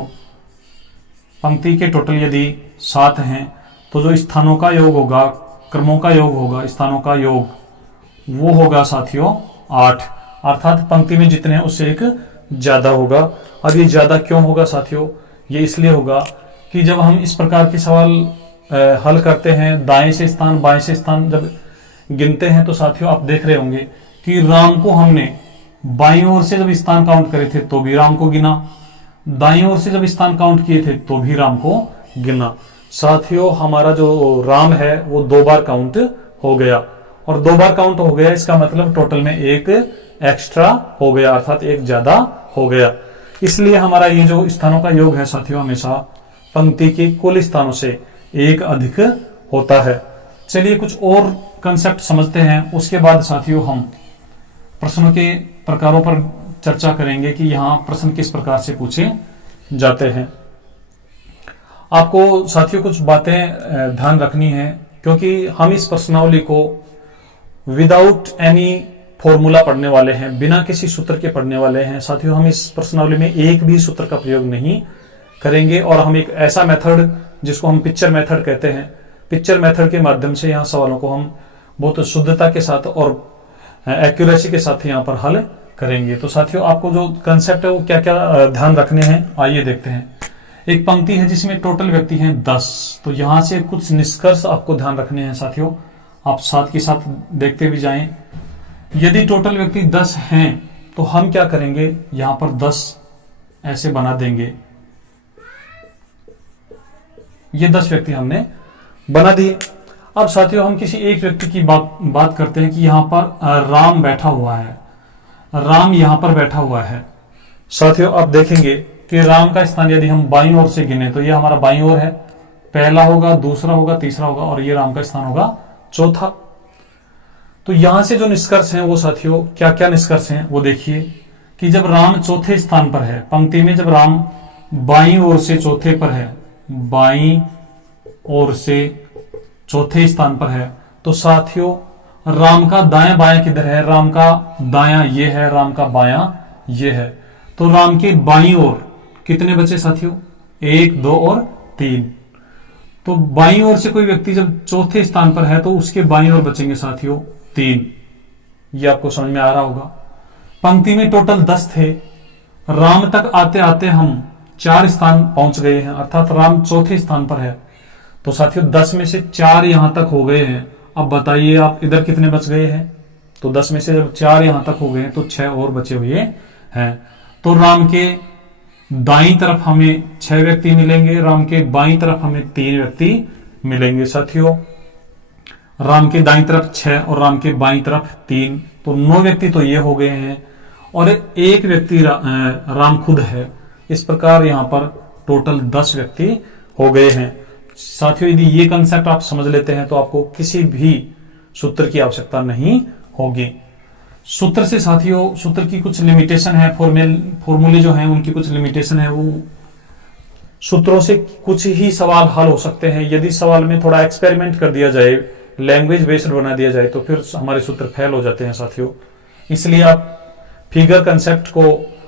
पंक्ति के टोटल यदि 7 हैं तो जो स्थानों का योग होगा, क्रमों का योग होगा, स्थानों का योग, वो होगा साथियों 8, अर्थात पंक्ति में जितने हैं उससे एक ज्यादा होगा। अब ये ज्यादा क्यों होगा साथियों? ये इसलिए होगा कि जब हम इस प्रकार के सवाल हल करते हैं, दाएं से स्थान बाएं से स्थान जब गिनते हैं तो साथियों आप देख रहे होंगे कि राम को हमने बाईं ओर से जब स्थान काउंट करे थे तो भी राम को गिना, दाईं ओर से जब स्थान काउंट किए थे तो भी राम को गिना। साथियों हमारा जो राम है वो 2 बार काउंट हो गया, और 2 बार काउंट हो गया इसका मतलब टोटल में एक एक्स्ट्रा हो गया, अर्थात एक ज्यादा हो गया। इसलिए हमारा ये जो स्थानों का योग है साथियों हमेशा पंक्ति के कुल स्थानों से एक अधिक होता है। चलिए कुछ और कंसेप्ट समझते हैं, उसके बाद साथियों हम प्रश्नों के प्रकारों पर चर्चा करेंगे कि यहाँ प्रश्न किस प्रकार से पूछे जाते हैं। आपको साथियों कुछ बातें ध्यान रखनी है, क्योंकि हम इस प्रश्नावली को विदाउट एनी फॉर्मूला पढ़ने वाले हैं, बिना किसी सूत्र के पढ़ने वाले हैं। साथियों हम इस प्रश्नावली में एक भी सूत्र का प्रयोग नहीं करेंगे, और हम एक ऐसा मेथड जिसको हम पिक्चर मेथड कहते हैं, पिक्चर मेथड के माध्यम से यहाँ सवालों को हम बहुत शुद्धता के साथ और एक्यूरेसी के साथ यहाँ पर हल करेंगे। तो साथियों आपको जो कंसेप्ट है वो क्या क्या ध्यान रखने हैं आइए देखते हैं। एक पंक्ति है जिसमें टोटल व्यक्ति हैं 10, तो यहां से कुछ निष्कर्ष आपको ध्यान रखने हैं साथियों, आप साथ के साथ देखते भी जाएं। यदि टोटल व्यक्ति 10 हैं तो हम क्या करेंगे, यहां पर 10 ऐसे बना देंगे, ये 10 व्यक्ति हमने बना दिए। अब साथियों हम किसी एक व्यक्ति की बात करते हैं कि यहां पर राम बैठा हुआ है, राम यहां पर बैठा हुआ है। साथियों आप देखेंगे कि राम का स्थान यदि हम बाईं ओर से गिने तो ये हमारा बाईं ओर है, पहला होगा, दूसरा होगा, तीसरा होगा, और ये राम का स्थान होगा चौथा। तो यहां से जो निष्कर्ष हैं वो साथियों क्या क्या निष्कर्ष हैं वो देखिए कि जब राम चौथे स्थान पर है, पंक्ति में जब राम बाईं ओर से चौथे पर है, बाईं ओर से चौथे स्थान पर है, तो साथियों राम का दायां बायां किधर है, राम का दायां ये है, राम का बायां ये है। तो राम के बाईं ओर कितने बचे साथियों, 1, 2 और 3। तो बाईं ओर से कोई व्यक्ति जब चौथे स्थान पर है तो उसके बाईं ओर बचेंगे साथियों 3। ये आपको समझ में आ रहा होगा। पंक्ति में टोटल 10 थे, राम तक आते आते हम 4 स्थान पहुंच गए हैं, अर्थात राम चौथे स्थान पर है। तो साथियों 10 में से 4 यहां तक हो गए हैं। अब बताइए आप इधर कितने बच गए हैं, तो 10 में से जब 4 यहां तक हो गए हैं तो 6 और बचे हुए हैं। तो राम के दाईं तरफ हमें 6 व्यक्ति मिलेंगे, राम के बाईं तरफ हमें 3 व्यक्ति मिलेंगे। साथियों राम के दाईं तरफ 6 और राम के बाईं तरफ 3, तो 9 व्यक्ति तो ये हो गए हैं, और एक व्यक्ति राम खुद है। इस प्रकार यहां पर टोटल 10 व्यक्ति हो गए हैं। साथियों यदि ये कंसेप्ट आप समझ लेते हैं तो आपको किसी भी सूत्र की आवश्यकता नहीं होगी। सूत्र से साथियों, सूत्र की कुछ लिमिटेशन है, फॉर्मूले जो हैं उनकी कुछ लिमिटेशन है, वो सूत्रों से कुछ ही सवाल हल हो सकते हैं। यदि सवाल में थोड़ा एक्सपेरिमेंट कर दिया जाए, लैंग्वेज बेस्ड बना दिया जाए, तो फिर हमारे सूत्र फेल हो जाते हैं साथियों। इसलिए आप फिगर कंसेप्ट को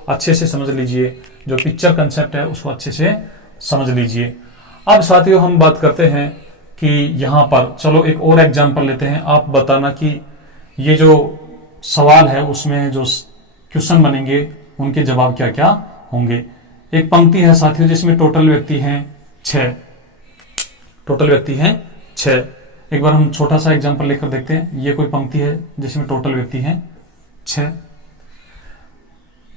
अच्छे से समझ लीजिए, जो पिक्चर कंसेप्ट है उसको अच्छे से समझ लीजिए। अब साथियों हम बात करते हैं कि यहां पर चलो एक और एग्जांपल लेते हैं। आप बताना कि ये जो सवाल है उसमें जो क्वेश्चन बनेंगे उनके जवाब क्या क्या होंगे। एक पंक्ति है साथियों जिसमें टोटल व्यक्ति हैं 6, टोटल व्यक्ति हैं 6। एक बार हम छोटा सा एग्जांपल लेकर देखते हैं। ये कोई पंक्ति है जिसमें टोटल व्यक्ति हैं 6।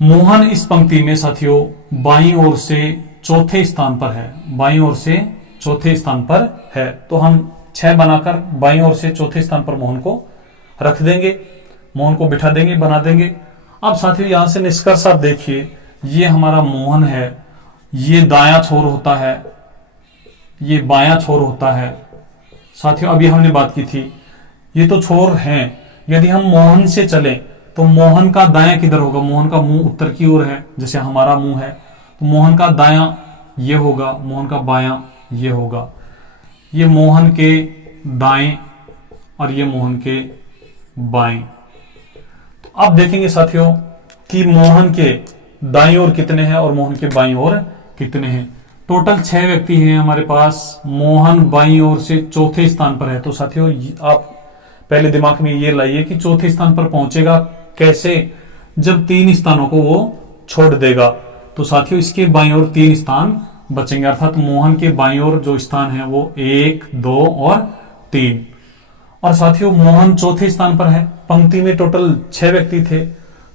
मोहन इस पंक्ति में साथियों बाईं ओर से चौथे स्थान पर है, बाईं ओर से चौथे स्थान पर है। तो हम 6 बनाकर बाईं ओर से चौथे स्थान पर मोहन को रख देंगे, मोहन को बिठा देंगे, बना देंगे। अब साथियों यहां से निष्कर्ष आप देखिए, ये हमारा मोहन है, ये दायां छोर होता है, ये बायां छोर होता है। साथियों अभी हमने बात की थी, ये तो छोर हैं। यदि हम मोहन से चलें तो मोहन का दायां किधर होगा? मोहन का मुंह उत्तर की ओर है, जैसे हमारा मुंह है, तो मोहन का दायां ये होगा, मोहन का बायां ये होगा। ये मोहन के दाएं और ये मोहन के बाएं। तो अब देखेंगे साथियों कि मोहन के दाईं ओर कितने हैं और मोहन के बाईं ओर कितने हैं। टोटल 6 व्यक्ति हैं हमारे पास। मोहन बाईं ओर से चौथे स्थान पर है। तो साथियों आप पहले दिमाग में ये लाइए कि चौथे स्थान पर पहुंचेगा कैसे? जब 3 स्थानों को वो छोड़ देगा। तो साथियों इसके बाईं ओर 3 स्थान बचेंगे, अर्थात मोहन के बाईं ओर जो स्थान है वो 1, 2 और 3। और साथियों मोहन चौथे स्थान पर है। पंक्ति में टोटल 6 व्यक्ति थे,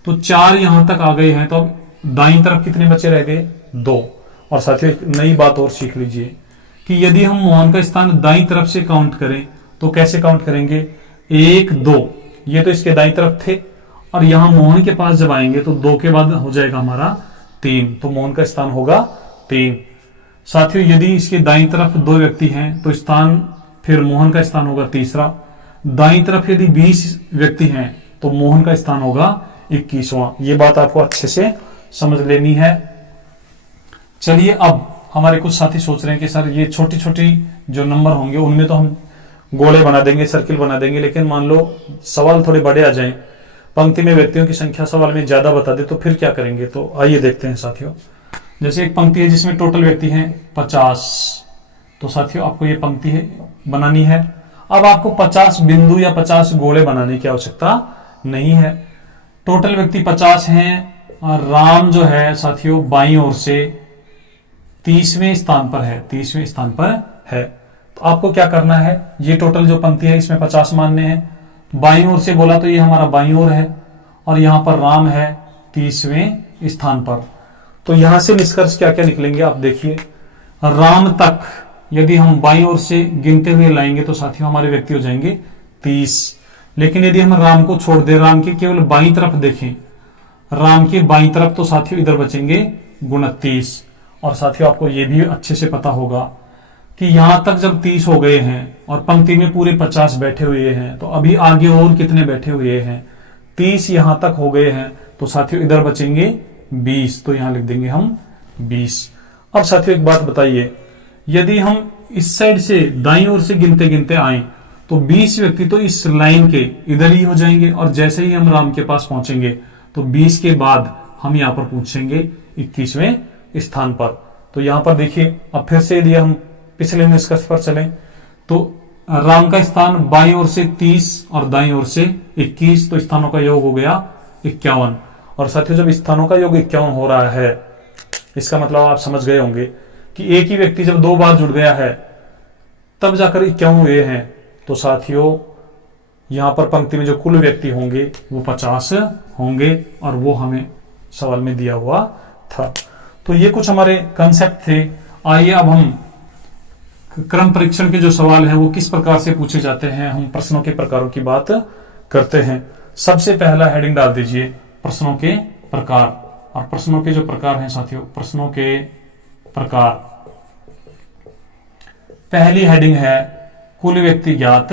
तो 4 यहां तक आ गए हैं। तो अब दाईं तरफ कितने बचे रह गए? 2। और साथियों एक नई बात और सीख लीजिए कि यदि हम मोहन का स्थान दाईं तरफ से काउंट करें तो कैसे काउंट करेंगे? 1, 2, ये तो इसके दाईं तरफ थे, और यहां मोहन के पास जब आएंगे तो 2 के बाद हो जाएगा हमारा 3, तो मोहन का स्थान होगा 3। साथियों यदि इसके दाईं तरफ 2 व्यक्ति हैं तो स्थान फिर मोहन का स्थान होगा तीसरा। दाईं तरफ यदि 20 व्यक्ति हैं तो मोहन का स्थान होगा 21वां। ये बात आपको अच्छे से समझ लेनी है। चलिए अब हमारे कुछ साथी सोच रहे हैं कि सर ये छोटी छोटी जो नंबर होंगे उनमें तो हम गोले बना देंगे, सर्किल बना देंगे, लेकिन मान लो सवाल थोड़े बड़े आ जाएं, पंक्ति में व्यक्तियों की संख्या सवाल में ज्यादा बता दे, तो फिर क्या करेंगे? तो आइए देखते हैं साथियों। जैसे एक पंक्ति है जिसमें टोटल व्यक्ति हैं 50, तो साथियों आपको ये पंक्ति है बनानी है। अब आपको 50 बिंदु या 50 गोले बनाने की आवश्यकता नहीं है। टोटल व्यक्ति 50 हैं और राम जो है साथियों बाईं ओर से 30वें स्थान पर है, 30वें स्थान पर है। तो आपको क्या करना है? ये टोटल जो पंक्ति है इसमें 50 मानने हैं। बाईं ओर से बोला तो ये हमारा बाईं ओर है, और यहां पर राम है 30वें स्थान पर। तो यहां से निष्कर्ष क्या क्या निकलेंगे आप देखिए। राम तक यदि हम बाईं ओर से गिनते हुए लाएंगे तो साथियों हमारे व्यक्ति हो जाएंगे 30। लेकिन यदि हम राम को छोड़ दें, राम की केवल बाईं तरफ देखें, राम के बाईं तरफ, तो साथियों इधर बचेंगे 29। और साथियों आपको यह भी अच्छे से पता होगा कि यहां तक जब 30 हो गए हैं और पंक्ति में पूरे 50 बैठे हुए हैं, तो अभी आगे और कितने बैठे हुए हैं? 30 यहां तक हो गए हैं, तो साथियों इधर बचेंगे 20, तो यहां लिख देंगे हम 20। अब साथियों एक बात बताइए, यदि हम इस साइड से दाईं ओर से गिनते गिनते आए तो 20 व्यक्ति तो इस लाइन के इधर ही हो जाएंगे, और जैसे ही हम राम के पास पहुंचेंगे तो 20 के बाद हम यहां पर पूछेंगे 21वें स्थान पर। तो यहां पर देखिए, अब फिर से यदि हम पिछले निष्कर्ष पर चलें तो राम का स्थान बाईं ओर से 30 और दाईं ओर से 21, तो स्थानों का योग हो गया 51। और साथियों जब स्थानों का योग 51 हो रहा है, इसका मतलब आप समझ गए होंगे कि एक ही व्यक्ति जब 2 बार जुड़ गया है तब जाकर 51 हुए हैं। तो साथियों यहां पर पंक्ति में जो कुल व्यक्ति होंगे वो 50 होंगे, और वो हमें सवाल में दिया हुआ था। तो ये कुछ हमारे कंसेप्ट थे। आइए अब हम क्रम परीक्षण के जो सवाल हैं वो किस प्रकार से पूछे जाते हैं, हम प्रश्नों के प्रकारों की बात करते हैं। सबसे पहला हेडिंग डाल दीजिए प्रश्नों के प्रकार। और प्रश्नों के जो प्रकार हैं साथियों, प्रश्नों के प्रकार, पहली हेडिंग है कुल व्यक्ति ज्ञात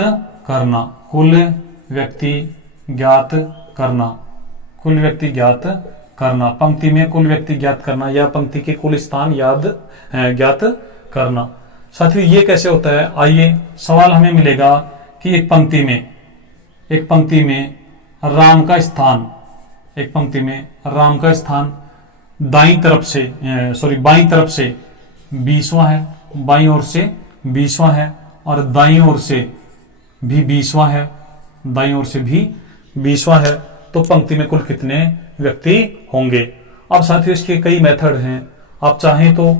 करना। कुल व्यक्ति ज्ञात करना, कुल व्यक्ति ज्ञात करना। पंक्ति में कुल व्यक्ति ज्ञात करना या पंक्ति के कुल स्थान ज्ञात करना। साथियों ये कैसे होता है? आइए, सवाल हमें मिलेगा कि एक पंक्ति में राम का स्थान, एक पंक्ति में राम का स्थान बाईं तरफ से 20वां है, बाईं ओर से 20वां है, और दाईं ओर से भी 20वां है, दाईं ओर से भी 20वां है। तो पंक्ति में कुल कितने व्यक्ति होंगे? अब साथियों इसके कई मेथड हैं। आप चाहें तो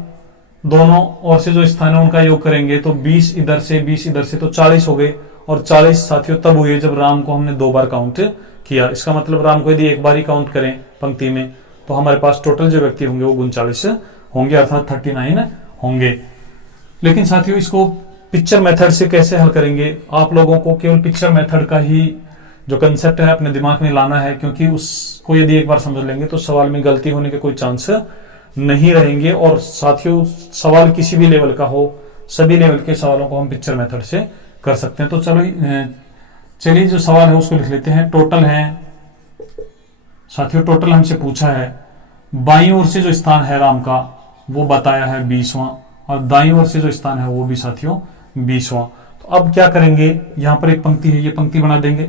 दोनों ओर से जो स्थान है उनका योग करेंगे, तो 20 इधर से 20 इधर से, तो 40 हो गए। और 40 साथियों तब हुए जब राम को हमने 2 बार काउंट किया। इसका मतलब राम को यदि 1 बार ही काउंट करें पंक्ति में तो हमारे पास टोटल जो व्यक्ति होंगे वो 39 होंगे, अर्थात 39 होंगे। लेकिन साथियों इसको पिक्चर मेथड से कैसे हल करेंगे? आप लोगों को केवल पिक्चर मेथड का ही जो कंसेप्ट है अपने दिमाग में लाना है, क्योंकि उसको यदि एक बार समझ लेंगे तो सवाल में गलती होने के कोई चांस नहीं रहेंगे। और साथियों सवाल किसी भी लेवल का हो, सभी लेवल के सवालों को हम पिक्चर मेथड से कर सकते हैं। तो चलिए जो सवाल है उसको लिख लेते हैं। टोटल है साथियों टोटल हमसे पूछा है, बाईं ओर से जो स्थान है राम का वो बताया है 20वां, और दाईं ओर से जो स्थान है वो भी साथियों 20वां। तो अब क्या करेंगे, यहां पर एक पंक्ति है, ये पंक्ति बना देंगे,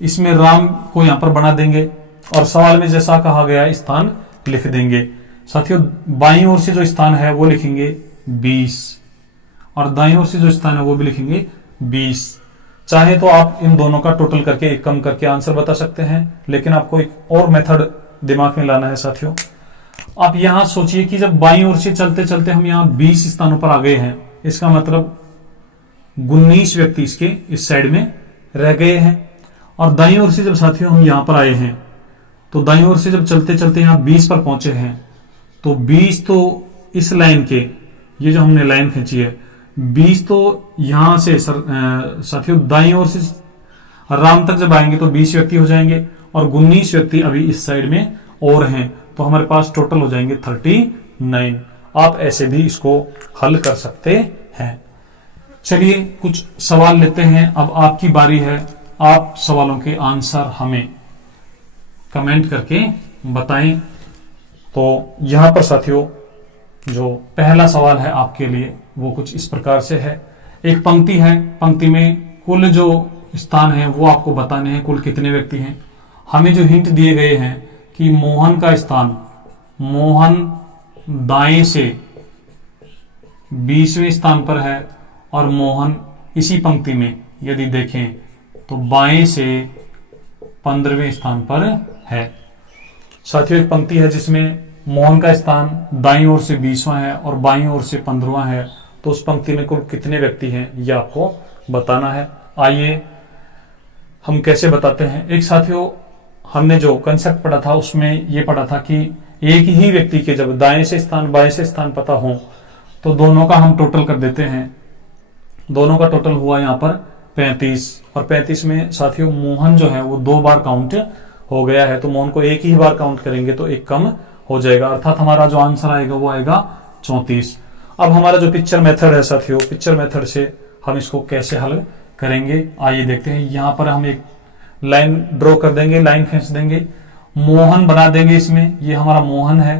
इसमें राम को यहां पर बना देंगे और सवाल में जैसा कहा गया स्थान लिख देंगे। साथियों बाईं ओर से जो स्थान है वो लिखेंगे 20 और दाईं ओर से जो स्थान है वो भी लिखेंगे 20। चाहे तो आप इन दोनों का टोटल करके एक कम करके आंसर बता सकते हैं, लेकिन आपको एक और मेथड दिमाग में लाना है साथियों। आप यहां सोचिए कि जब बाईं ओर से चलते चलते हम यहां 20 स्थानों पर आ गए हैं, इसका मतलब 19 व्यक्ति इसके इस साइड में रह गए हैं। और दाईं ओर से जब साथियों हम यहां पर आए हैं, तो दाईं ओर से जब चलते चलते यहां 20 पर पहुंचे हैं, तो 20 तो इस लाइन के, ये जो हमने लाइन खींची है, 20 तो यहां से साथियों दाईं ओर से राम तक जब आएंगे तो 20 व्यक्ति हो जाएंगे और 19 व्यक्ति अभी इस साइड में और हैं, तो हमारे पास टोटल हो जाएंगे 39। आप ऐसे भी इसको हल कर सकते हैं। चलिए कुछ सवाल लेते हैं, अब आपकी बारी है, आप सवालों के आंसर हमें कमेंट करके बताएं। तो यहां पर साथियों जो पहला सवाल है आपके लिए वो कुछ इस प्रकार से है। एक पंक्ति है, पंक्ति में कुल जो स्थान है वो आपको बताने हैं, कुल कितने व्यक्ति हैं। हमें जो हिंट दिए गए हैं कि मोहन का स्थान, मोहन दाएं से 20वें स्थान पर है और मोहन इसी पंक्ति में यदि देखें तो बाएं से 15वें स्थान पर है। साथियों एक पंक्ति है जिसमें मोहन का स्थान दाईं ओर से 20वां है और बाईं ओर से 15वां है, तो उस पंक्ति में कुल कितने व्यक्ति हैं ये आपको बताना है। आइए हम कैसे बताते हैं। एक साथियों हमने जो कंसेप्ट पढ़ा था उसमें ये पढ़ा था कि एक ही व्यक्ति के जब दाएं से स्थान बाएं से स्थान पता हो तो दोनों का हम टोटल कर देते हैं। दोनों का टोटल हुआ यहाँ पर 35 और 35 में साथियों मोहन जो है वो 2 बार काउंट हो गया है, तो मोहन को एक ही बार काउंट करेंगे तो एक कम हो जाएगा, अर्थात हमारा जो आंसर आएगा वो आएगा 34। अब हमारा जो पिक्चर मेथड है साथियों, पिक्चर मेथड से हम इसको कैसे हल करेंगे आइए देखते हैं। यहां पर हम एक लाइन ड्रॉ कर देंगे, लाइन खींच देंगे, मोहन बना देंगे इसमें, ये हमारा मोहन है,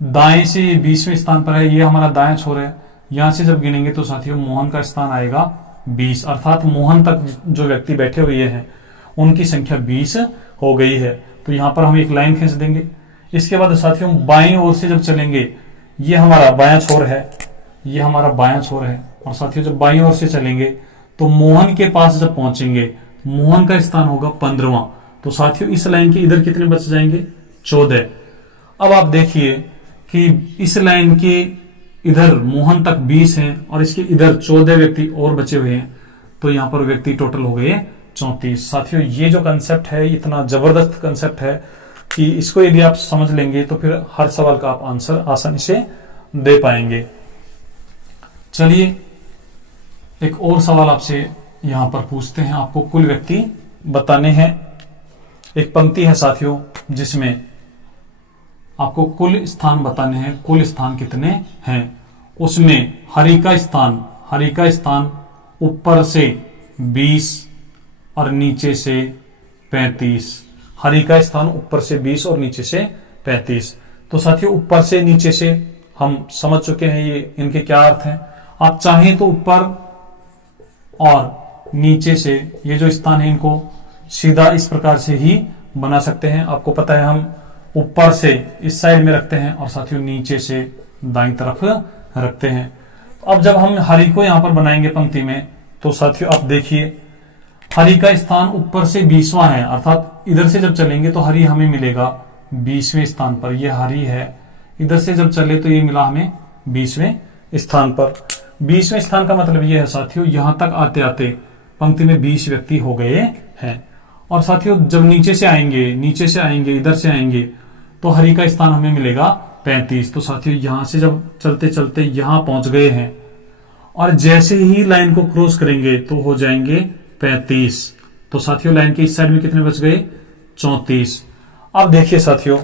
दाएं से 20वें स्थान पर है, ये हमारा दाएं छोर है। यहां से जब गिनेंगे तो साथियों मोहन का स्थान आएगा 20, अर्थात मोहन तक जो व्यक्ति बैठे हुए हैं उनकी संख्या 20 हो गई है। तो यहां पर हम एक लाइन खींच देंगे। इसके बाद साथियों बाईं ओर से जब चलेंगे, ये हमारा बायां छोर है, ये हमारा बायां छोर है, और साथियों जब बाईं ओर से चलेंगे तो मोहन के पास जब पहुंचेंगे, मोहन का स्थान होगा 15वां, तो साथियों इस लाइन के इधर कितने बच जाएंगे 14। अब आप देखिए कि इस लाइन के इधर मोहन तक 20 हैं और इसके इधर 14 व्यक्ति और बचे हुए हैं, तो यहां पर व्यक्ति टोटल हो गए 34। साथियों ये जो कंसेप्ट है इतना जबरदस्त कंसेप्ट है कि इसको यदि आप समझ लेंगे तो फिर हर सवाल का आप आंसर आसानी से दे पाएंगे। चलिए एक और सवाल आपसे यहां पर पूछते हैं, आपको कुल व्यक्ति बताने हैं। एक पंक्ति है साथियों जिसमें आपको कुल स्थान बताने हैं, कुल स्थान कितने हैं। उसमें हरि का स्थान ऊपर से 20 और नीचे से 35। हरि का स्थान ऊपर से 20 और नीचे से 35। तो साथियों ऊपर से नीचे से हम समझ चुके हैं ये इनके क्या अर्थ हैं। आप चाहें तो ऊपर और नीचे से ये जो स्थान है इनको सीधा इस प्रकार से ही बना सकते हैं। आपको पता है हम ऊपर से इस साइड में रखते हैं और साथियों नीचे से दाईं तरफ रखते हैं। अब जब हम हरि को यहां पर बनाएंगे पंक्ति में, तो साथियों आप देखिए हरि का स्थान ऊपर से 20वां है, अर्थात इधर से जब चलेंगे तो हरि हमें मिलेगा 20वें स्थान पर। यह हरि है, इधर से जब चले तो ये मिला हमें 20वें स्थान पर। 20वें स्थान का मतलब यह है साथियों यहां तक आते आते पंक्ति में 20 व्यक्ति हो गए हैं। और साथियों जब नीचे से आएंगे इधर से आएंगे तो हरि का स्थान हमें मिलेगा 35। तो साथियों यहां से जब चलते चलते यहां पहुंच गए हैं और जैसे ही लाइन को क्रॉस करेंगे तो हो जाएंगे 35। तो साथियों लाइन के इस साइड में कितने बच गए 34। अब देखिए साथियों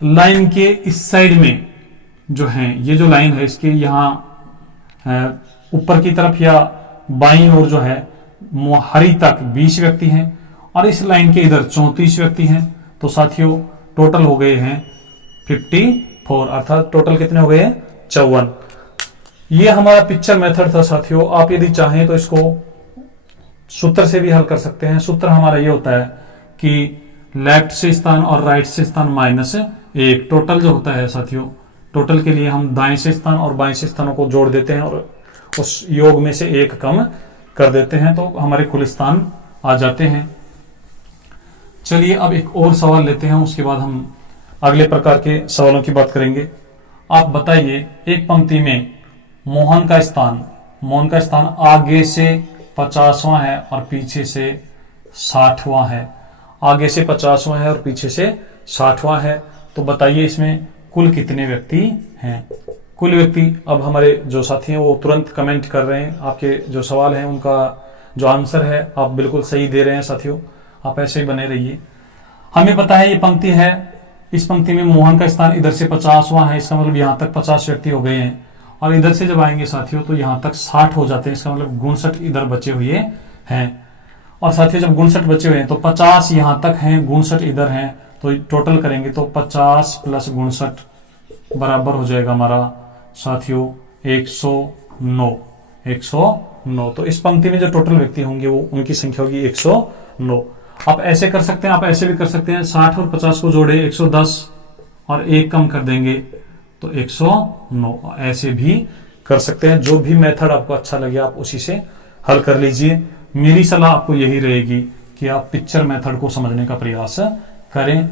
लाइन के इस साइड में जो है ये जो लाइन है इसके यहां ऊपर की तरफ या बाईं ओर जो है हरि तक 20 व्यक्ति हैं और इस लाइन के इधर 34 व्यक्ति हैं। तो साथियों टोटल हो गए हैं 54, अर्थात टोटल कितने हो गए हैं 54। ये हमारा पिक्चर मेथड था साथियों। आप यदि चाहें तो इसको सूत्र से भी हल कर सकते हैं। सूत्र हमारा ये होता है कि लेफ्ट से स्थान और राइट से स्थान -1, टोटल जो होता है साथियों, टोटल के लिए हम दाएं से स्थान और बाएं से स्थानों को जोड़ देते हैं और उस योग में से एक कम कर देते हैं, तो हमारे कुल स्थान आ जाते हैं। चलिए अब एक और सवाल लेते हैं, उसके बाद हम अगले प्रकार के सवालों की बात करेंगे। आप बताइए, एक पंक्ति में मोहन का स्थान आगे से 50वां है और पीछे से 60वां है। आगे से 50वां है और पीछे से 60वां है। तो बताइए इसमें कुल कितने व्यक्ति हैं। कुल व्यक्ति, अब हमारे जो साथी हैं वो तुरंत कमेंट कर रहे हैं। आपके जो सवाल हैं उनका जो आंसर है आप बिल्कुल सही दे रहे हैं साथियों। आप ऐसे ही बने रहिए। हमें पता है ये पंक्ति है, इस पंक्ति में मोहन का स्थान इधर से 50वां है, इसका मतलब यहां तक 50 व्यक्ति हो गए हैं। और इधर से जब आएंगे साथियों तो यहां तक 60 हो जाते हैं, इसका मतलब 59 इधर बचे हुए हैं। और साथियों जब 59 बचे हुए हैं तो 50 यहां तक हैं, 59 इधर हैं, तो टोटल करेंगे तो 50 + 59 बराबर हो जाएगा हमारा साथियों 109। तो इस पंक्ति में जो टोटल व्यक्ति होंगे वो उनकी संख्या होगी 109। आप ऐसे कर सकते हैं, आप ऐसे भी कर सकते हैं, 60 और 50 को जोड़े 110 और 1 कम कर देंगे तो 109। ऐसे भी कर सकते हैं। जो भी मेथड आपको अच्छा लगे आप उसी से हल कर लीजिए। मेरी सलाह आपको यही रहेगी कि आप पिक्चर मेथड को समझने का प्रयास करें।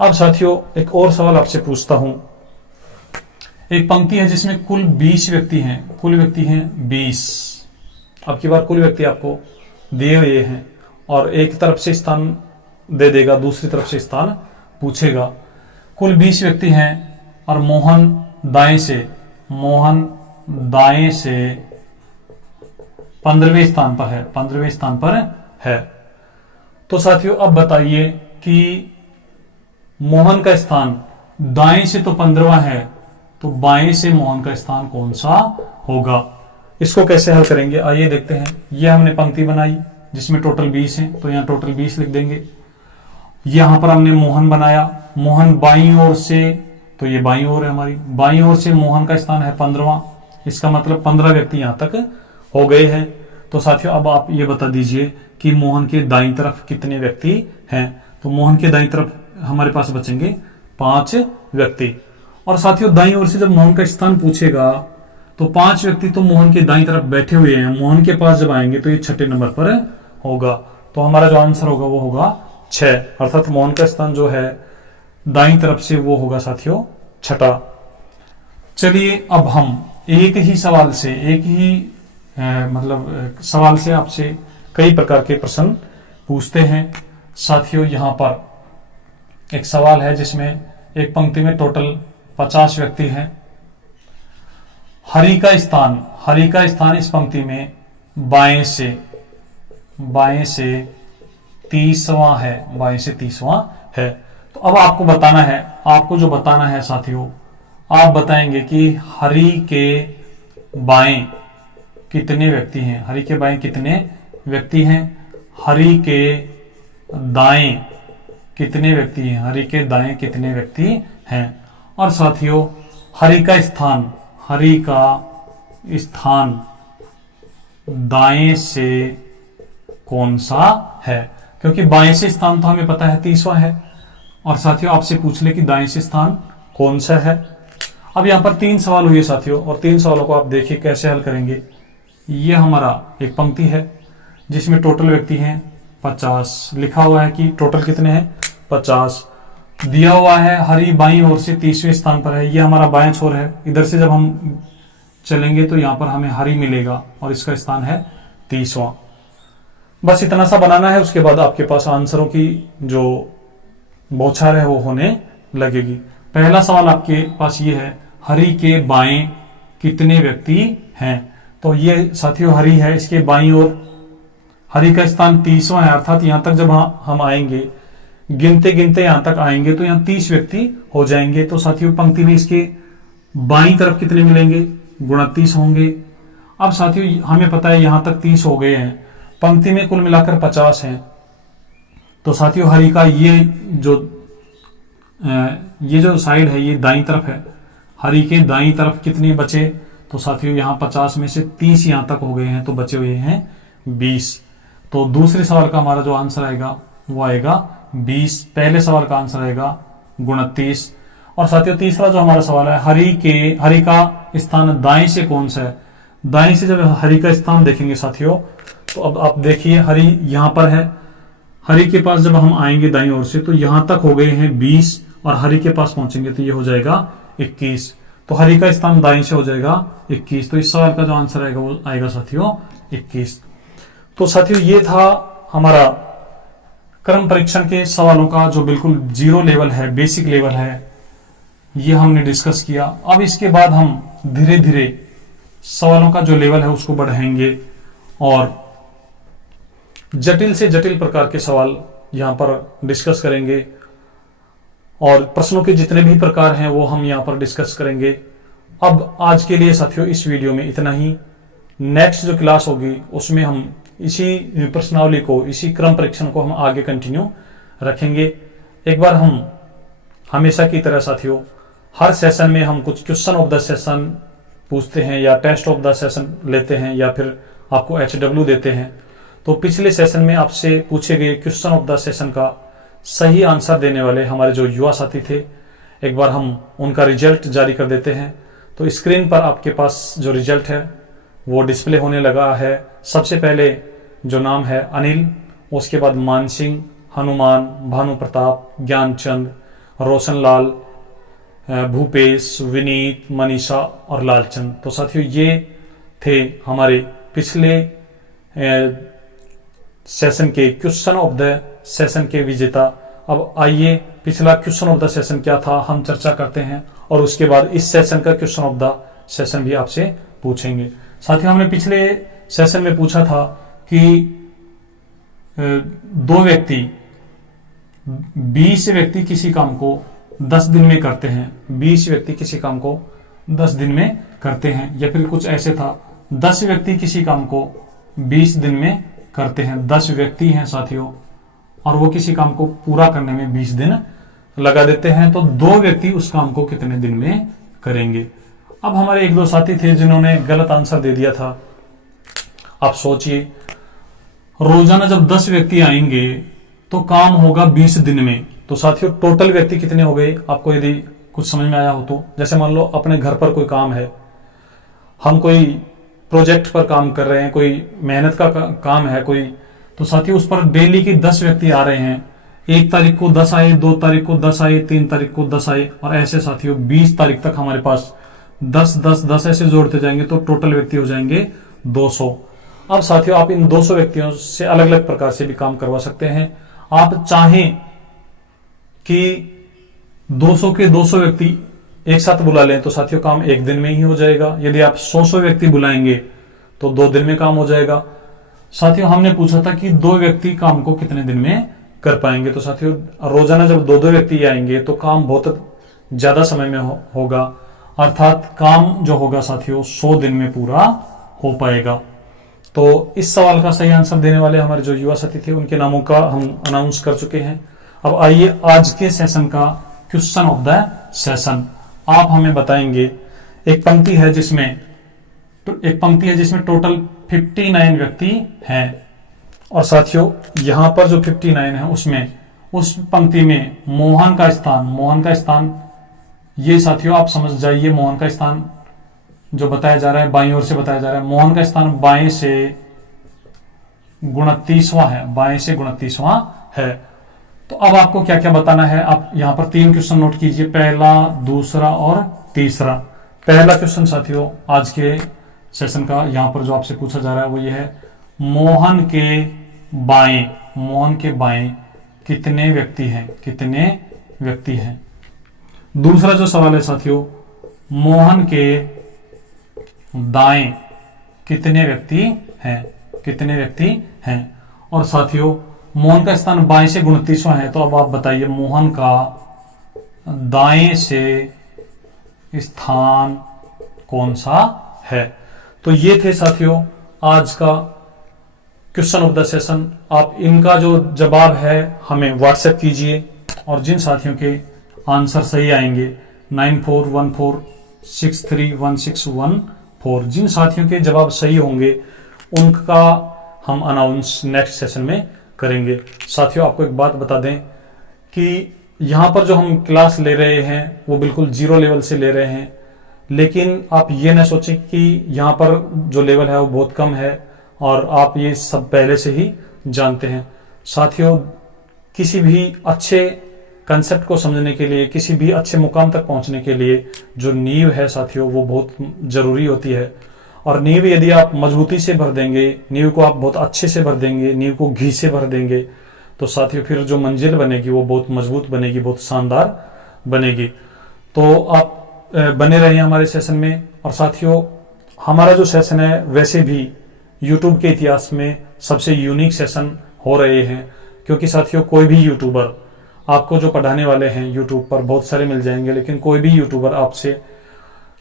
अब साथियों एक और सवाल आपसे पूछता हूं। एक पंक्ति है जिसमें कुल 20 व्यक्ति हैं, कुल व्यक्ति हैं 20। अब की बार कुल व्यक्ति आपको दिए हुए हैं और एक तरफ से स्थान दे देगा, दूसरी तरफ से स्थान पूछेगा। कुल 20 व्यक्ति हैं और मोहन दाएं से 15वें स्थान पर है, 15वें स्थान पर है। तो साथियों अब बताइए कि मोहन का स्थान दाएं से तो 15वां है, तो बाएं से मोहन का स्थान कौन सा होगा। इसको कैसे हल करेंगे आइए देखते हैं। यह हमने पंक्ति बनाई जिसमें टोटल 20 है, तो यहां टोटल 20 लिख देंगे। यहां पर हमने मोहन बनाया, मोहन बाईं ओर से, तो ये बाईं ओर है हमारी, बाईं ओर से मोहन का स्थान है 15वां, इसका मतलब 15 व्यक्ति यहां तक हो गए हैं। तो साथियों अब आप ये बता दीजिए कि मोहन के दाईं तरफ कितने व्यक्ति हैं। तो मोहन के दाईं तरफ हमारे पास बचेंगे 5 व्यक्ति। और साथियों दाईं ओर से जब मोहन का स्थान पूछेगा तो 5 व्यक्ति तो मोहन के दाईं तरफ बैठे हुए हैं, मोहन के पास जब आएंगे तो ये 6ठे नंबर पर होगा। तो हमारा जो आंसर होगा वो होगा 6, अर्थात मोहन का स्थान जो है दाईं तरफ से वो होगा साथियों 6ठा। चलिए अब हम एक ही सवाल से, एक ही सवाल से आपसे कई प्रकार के प्रश्न पूछते हैं साथियों। यहां पर एक सवाल है जिसमें एक पंक्ति में टोटल 50 व्यक्ति हैं। हरि का स्थान इस पंक्ति में बाएं से 30वां है, बाएं से 30वां है। तो अब आपको बताना है, आपको जो बताना है साथियों, आप बताएंगे कि हरि के बाएं कितने व्यक्ति हैं, हरि के बाएं कितने व्यक्ति हैं, हरि के दाएं कितने व्यक्ति हैं, हरि के दाएं कितने व्यक्ति हैं। और साथियों हरि का स्थान दाएं से कौन सा है, क्योंकि बाएं से स्थान तो हमें पता है 30वां है। और साथियों आपसे पूछ ले कि दाएं से स्थान कौन सा है। अब यहां पर 3 सवाल हुए साथियों, और 3 सवालों को आप देखिए कैसे हल करेंगे। यह हमारा एक पंक्ति है जिसमें टोटल व्यक्ति हैं 50, लिखा हुआ है कि टोटल कितने हैं 50, दिया हुआ है हरि बाईं ओर से 30वें स्थान पर है, यह हमारा बायां छोर है। इधर से जब हम चलेंगे तो यहां पर हमें हरि मिलेगा और इसका स्थान है 30वां। बस इतना सा बनाना है, उसके बाद आपके पास आंसरों की जो बौछार है वो होने लगेगी। पहला सवाल आपके पास ये है, हरि के बाएं कितने व्यक्ति हैं। तो ये साथियों हरि है, इसके बाईं ओर हरि का स्थान 30वां है, अर्थात यहां तक जब हम आएंगे, गिनते गिनते यहां तक आएंगे तो यहां 30 व्यक्ति हो जाएंगे। तो साथियों पंक्ति में इसके बाईं तरफ कितने मिलेंगे, 29 होंगे। अब साथियों हमें पता है यहां तक 30 हो गए हैं, पंक्ति में कुल मिलाकर 50 हैं। तो साथियों हरि का ये जो साइड है ये दाईं तरफ है, हरि के दाईं तरफ कितने बचे, तो साथियों यहाँ 50 में से 30 यहाँ तक हो गए हैं, तो बचे हुए हैं 20। तो दूसरे सवाल का हमारा जो आंसर आएगा वो आएगा 20। पहले सवाल का आंसर आएगा 29। और साथियों तीसरा जो हमारा सवाल है, हरि का स्थान दाएं से कौन सा है। दाएं से जब हरि का स्थान देखेंगे साथियों, तो अब आप देखिए हरि यहां पर है, हरि के पास जब हम आएंगे दाईं ओर से तो यहां तक हो गए हैं 20, और हरि के पास पहुंचेंगे तो ये हो जाएगा 21। तो हरि का स्थान दाईं से हो जाएगा 21। तो इस सवाल का जो आंसर आएगा वो आएगा साथियों 21। तो साथियों ये था हमारा क्रम परीक्षण के सवालों का जो बिल्कुल जीरो लेवल है, बेसिक लेवल है, ये हमने डिस्कस किया। अब इसके बाद हम धीरे धीरे सवालों का जो लेवल है उसको बढ़ाएंगे और जटिल से जटिल प्रकार के सवाल यहां पर डिस्कस करेंगे, और प्रश्नों के जितने भी प्रकार हैं वो हम यहां पर डिस्कस करेंगे। अब आज के लिए साथियों इस वीडियो में इतना ही। नेक्स्ट जो क्लास होगी उसमें हम इसी प्रश्नावली को, इसी क्रम परीक्षण को हम आगे कंटिन्यू रखेंगे। एक बार हम हमेशा की तरह साथियों हर सेशन में हम कुछ क्वेश्चन ऑफ द सेशन पूछते हैं या टेस्ट ऑफ द सेशन लेते हैं या फिर आपको HW देते हैं। तो पिछले सेशन में आपसे पूछे गए क्वेश्चन ऑफ द सेशन का सही आंसर देने वाले हमारे जो युवा साथी थे, एक बार हम उनका रिजल्ट जारी कर देते हैं। तो स्क्रीन पर आपके पास जो रिजल्ट है वो डिस्प्ले होने लगा है। सबसे पहले जो नाम है अनिल, उसके बाद मान सिंह, हनुमान, भानु प्रताप, ज्ञानचंद, रोशनलाल, भूपेश, विनीत, मनीषा और लालचंद। तो साथियों ये थे हमारे पिछले सेशन के क्वेश्चन ऑफ द सेशन के विजेता। अब आइए पिछला क्वेश्चन ऑफ द सेशन क्या था हम चर्चा करते हैं, और उसके बाद इस सेशन का क्वेश्चन ऑफ द सेशन भी आपसे पूछेंगे। साथियों हमने पिछले सेशन में पूछा था कि 20 व्यक्ति किसी काम को 10 दिन में करते हैं, 20 व्यक्ति किसी काम को 10 दिन में करते हैं, या फिर कुछ ऐसे था 10 व्यक्ति किसी काम को 20 दिन में करते हैं। 10 व्यक्ति हैं साथियों और वो किसी काम को पूरा करने में 20 दिन लगा देते हैं, तो 2 व्यक्ति उस काम को कितने दिन में करेंगे। अब हमारे 1-2 साथी थे जिन्होंने गलत आंसर दे दिया था। आप सोचिए रोजाना जब 10 व्यक्ति आएंगे तो काम होगा 20 दिन में। तो साथियों टोटल व्यक्ति कितने हो गए, आपको यदि कुछ समझ में आया हो तो, जैसे मान लो अपने घर पर कोई काम है, हम कोई प्रोजेक्ट पर काम कर रहे हैं, कोई मेहनत का काम है कोई, तो साथियों उस पर डेली के 10 व्यक्ति आ रहे हैं। 1 तारीख को 10 आए, 2 तारीख को 10 आए, 3 तारीख को 10 आए, और ऐसे साथियों 20 तारीख तक हमारे पास 10 ऐसे जोड़ते जाएंगे तो टोटल व्यक्ति हो जाएंगे 200। अब साथियों आप इन 200 व्यक्तियों से अलग अलग प्रकार से भी काम करवा सकते हैं। आप चाहें कि 200 के 200 व्यक्ति एक साथ बुला लें तो साथियों काम 1 दिन में ही हो जाएगा। यदि आप 100 व्यक्ति बुलाएंगे तो 2 दिन में काम हो जाएगा। साथियों हमने पूछा था कि 2 व्यक्ति काम को कितने दिन में कर पाएंगे, तो साथियों रोजाना जब 2-2 व्यक्ति आएंगे तो काम बहुत ज्यादा समय में होगा, अर्थात काम जो होगा साथियों 100 दिन में पूरा हो पाएगा। तो इस सवाल का सही आंसर देने वाले हमारे जो युवा साथी थे उनके नामों का हम अनाउंस कर चुके हैं। अब आइए आज के सेशन का क्वेश्चन ऑफ द सेशन। आप हमें बताएंगे एक पंक्ति है जिसमें टोटल 59 व्यक्ति हैं, और साथियों यहां पर जो 59 है उसमें उस पंक्ति में मोहन का स्थान ये साथियों आप समझ जाइए, मोहन का स्थान जो बताया जा रहा है बाईं ओर से बताया जा रहा है, मोहन का स्थान बाएं से 29वां है, बाएं से 29वां है। तो अब आपको क्या क्या बताना है, आप यहां पर 3 क्वेश्चन नोट कीजिए, पहला, दूसरा और तीसरा। पहला क्वेश्चन साथियों आज के सेशन का यहां पर जो आपसे पूछा जा रहा है वो ये है, मोहन के बाएं कितने व्यक्ति हैं। दूसरा जो सवाल है साथियों, मोहन के दाएं कितने व्यक्ति हैं। और साथियों मोहन का स्थान बाएं से 29वां है, तो अब आप बताइए मोहन का दाएं से स्थान कौन सा है। तो ये थे साथियों आज का क्वेश्चन ऑफ द सेशन, आप इनका जो जवाब है हमें व्हाट्सएप कीजिए, और जिन साथियों के आंसर सही आएंगे 9414631614, जिन साथियों के जवाब सही होंगे उनका हम अनाउंस नेक्स्ट सेशन में करेंगे। साथियों, आपको एक बात बता दें कि यहाँ पर जो हम क्लास ले रहे हैं वो बिल्कुल 0 लेवल से ले रहे हैं, लेकिन आप ये न सोचें कि यहाँ पर जो लेवल है वो बहुत कम है और आप ये सब पहले से ही जानते हैं। साथियों, किसी भी अच्छे कंसेप्ट को समझने के लिए, किसी भी अच्छे मुकाम तक पहुंचने के लिए जो नींव है साथियों वो बहुत जरूरी होती है। और नींव यदि आप मजबूती से भर देंगे, नींव को आप बहुत अच्छे से भर देंगे, नींव को घी से भर देंगे, तो साथियों फिर जो मंजिल बनेगी वो बहुत मजबूत बनेगी, बहुत शानदार बनेगी। तो आप बने रहिए हमारे सेशन में। और साथियों, हमारा जो सेशन है वैसे भी यूट्यूब के इतिहास में सबसे यूनिक सेशन हो रहे हैं, क्योंकि साथियों कोई भी यूट्यूबर आपको जो पढ़ाने वाले हैं यूट्यूब पर बहुत सारे मिल जाएंगे, लेकिन कोई भी यूट्यूबर आपसे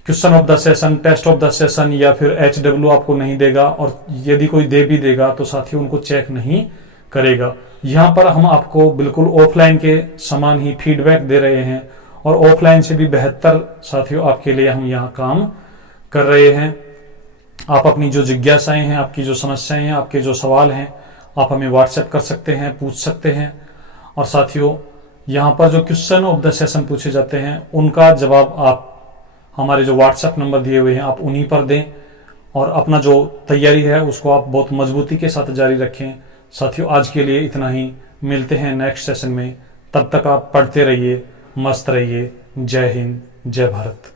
question of the session, test of the session या फिर HW आपको नहीं देगा, और यदि कोई दे भी देगा तो साथियों उनको चेक नहीं करेगा। यहाँ पर हम आपको बिल्कुल ऑफलाइन के समान ही फीडबैक दे रहे हैं, और ऑफलाइन से भी बेहतर साथियों आपके लिए हम यहाँ काम कर रहे हैं। आप अपनी जो जिज्ञासाएं हैं, आपकी जो समस्याएं हैं, आपके जो सवाल हैं, आप हमें व्हाट्सएप कर सकते हैं, पूछ सकते हैं। और साथियों, यहाँ पर जो क्वेश्चन ऑफ द सेशन पूछे जाते हैं उनका जवाब आप हमारे जो व्हाट्सएप नंबर दिए हुए हैं आप उन्हीं पर दें, और अपना जो तैयारी है उसको आप बहुत मजबूती के साथ जारी रखें। साथियों, आज के लिए इतना ही, मिलते हैं नेक्स्ट सेशन में। तब तक आप पढ़ते रहिए, मस्त रहिए। जय हिंद, जय भारत।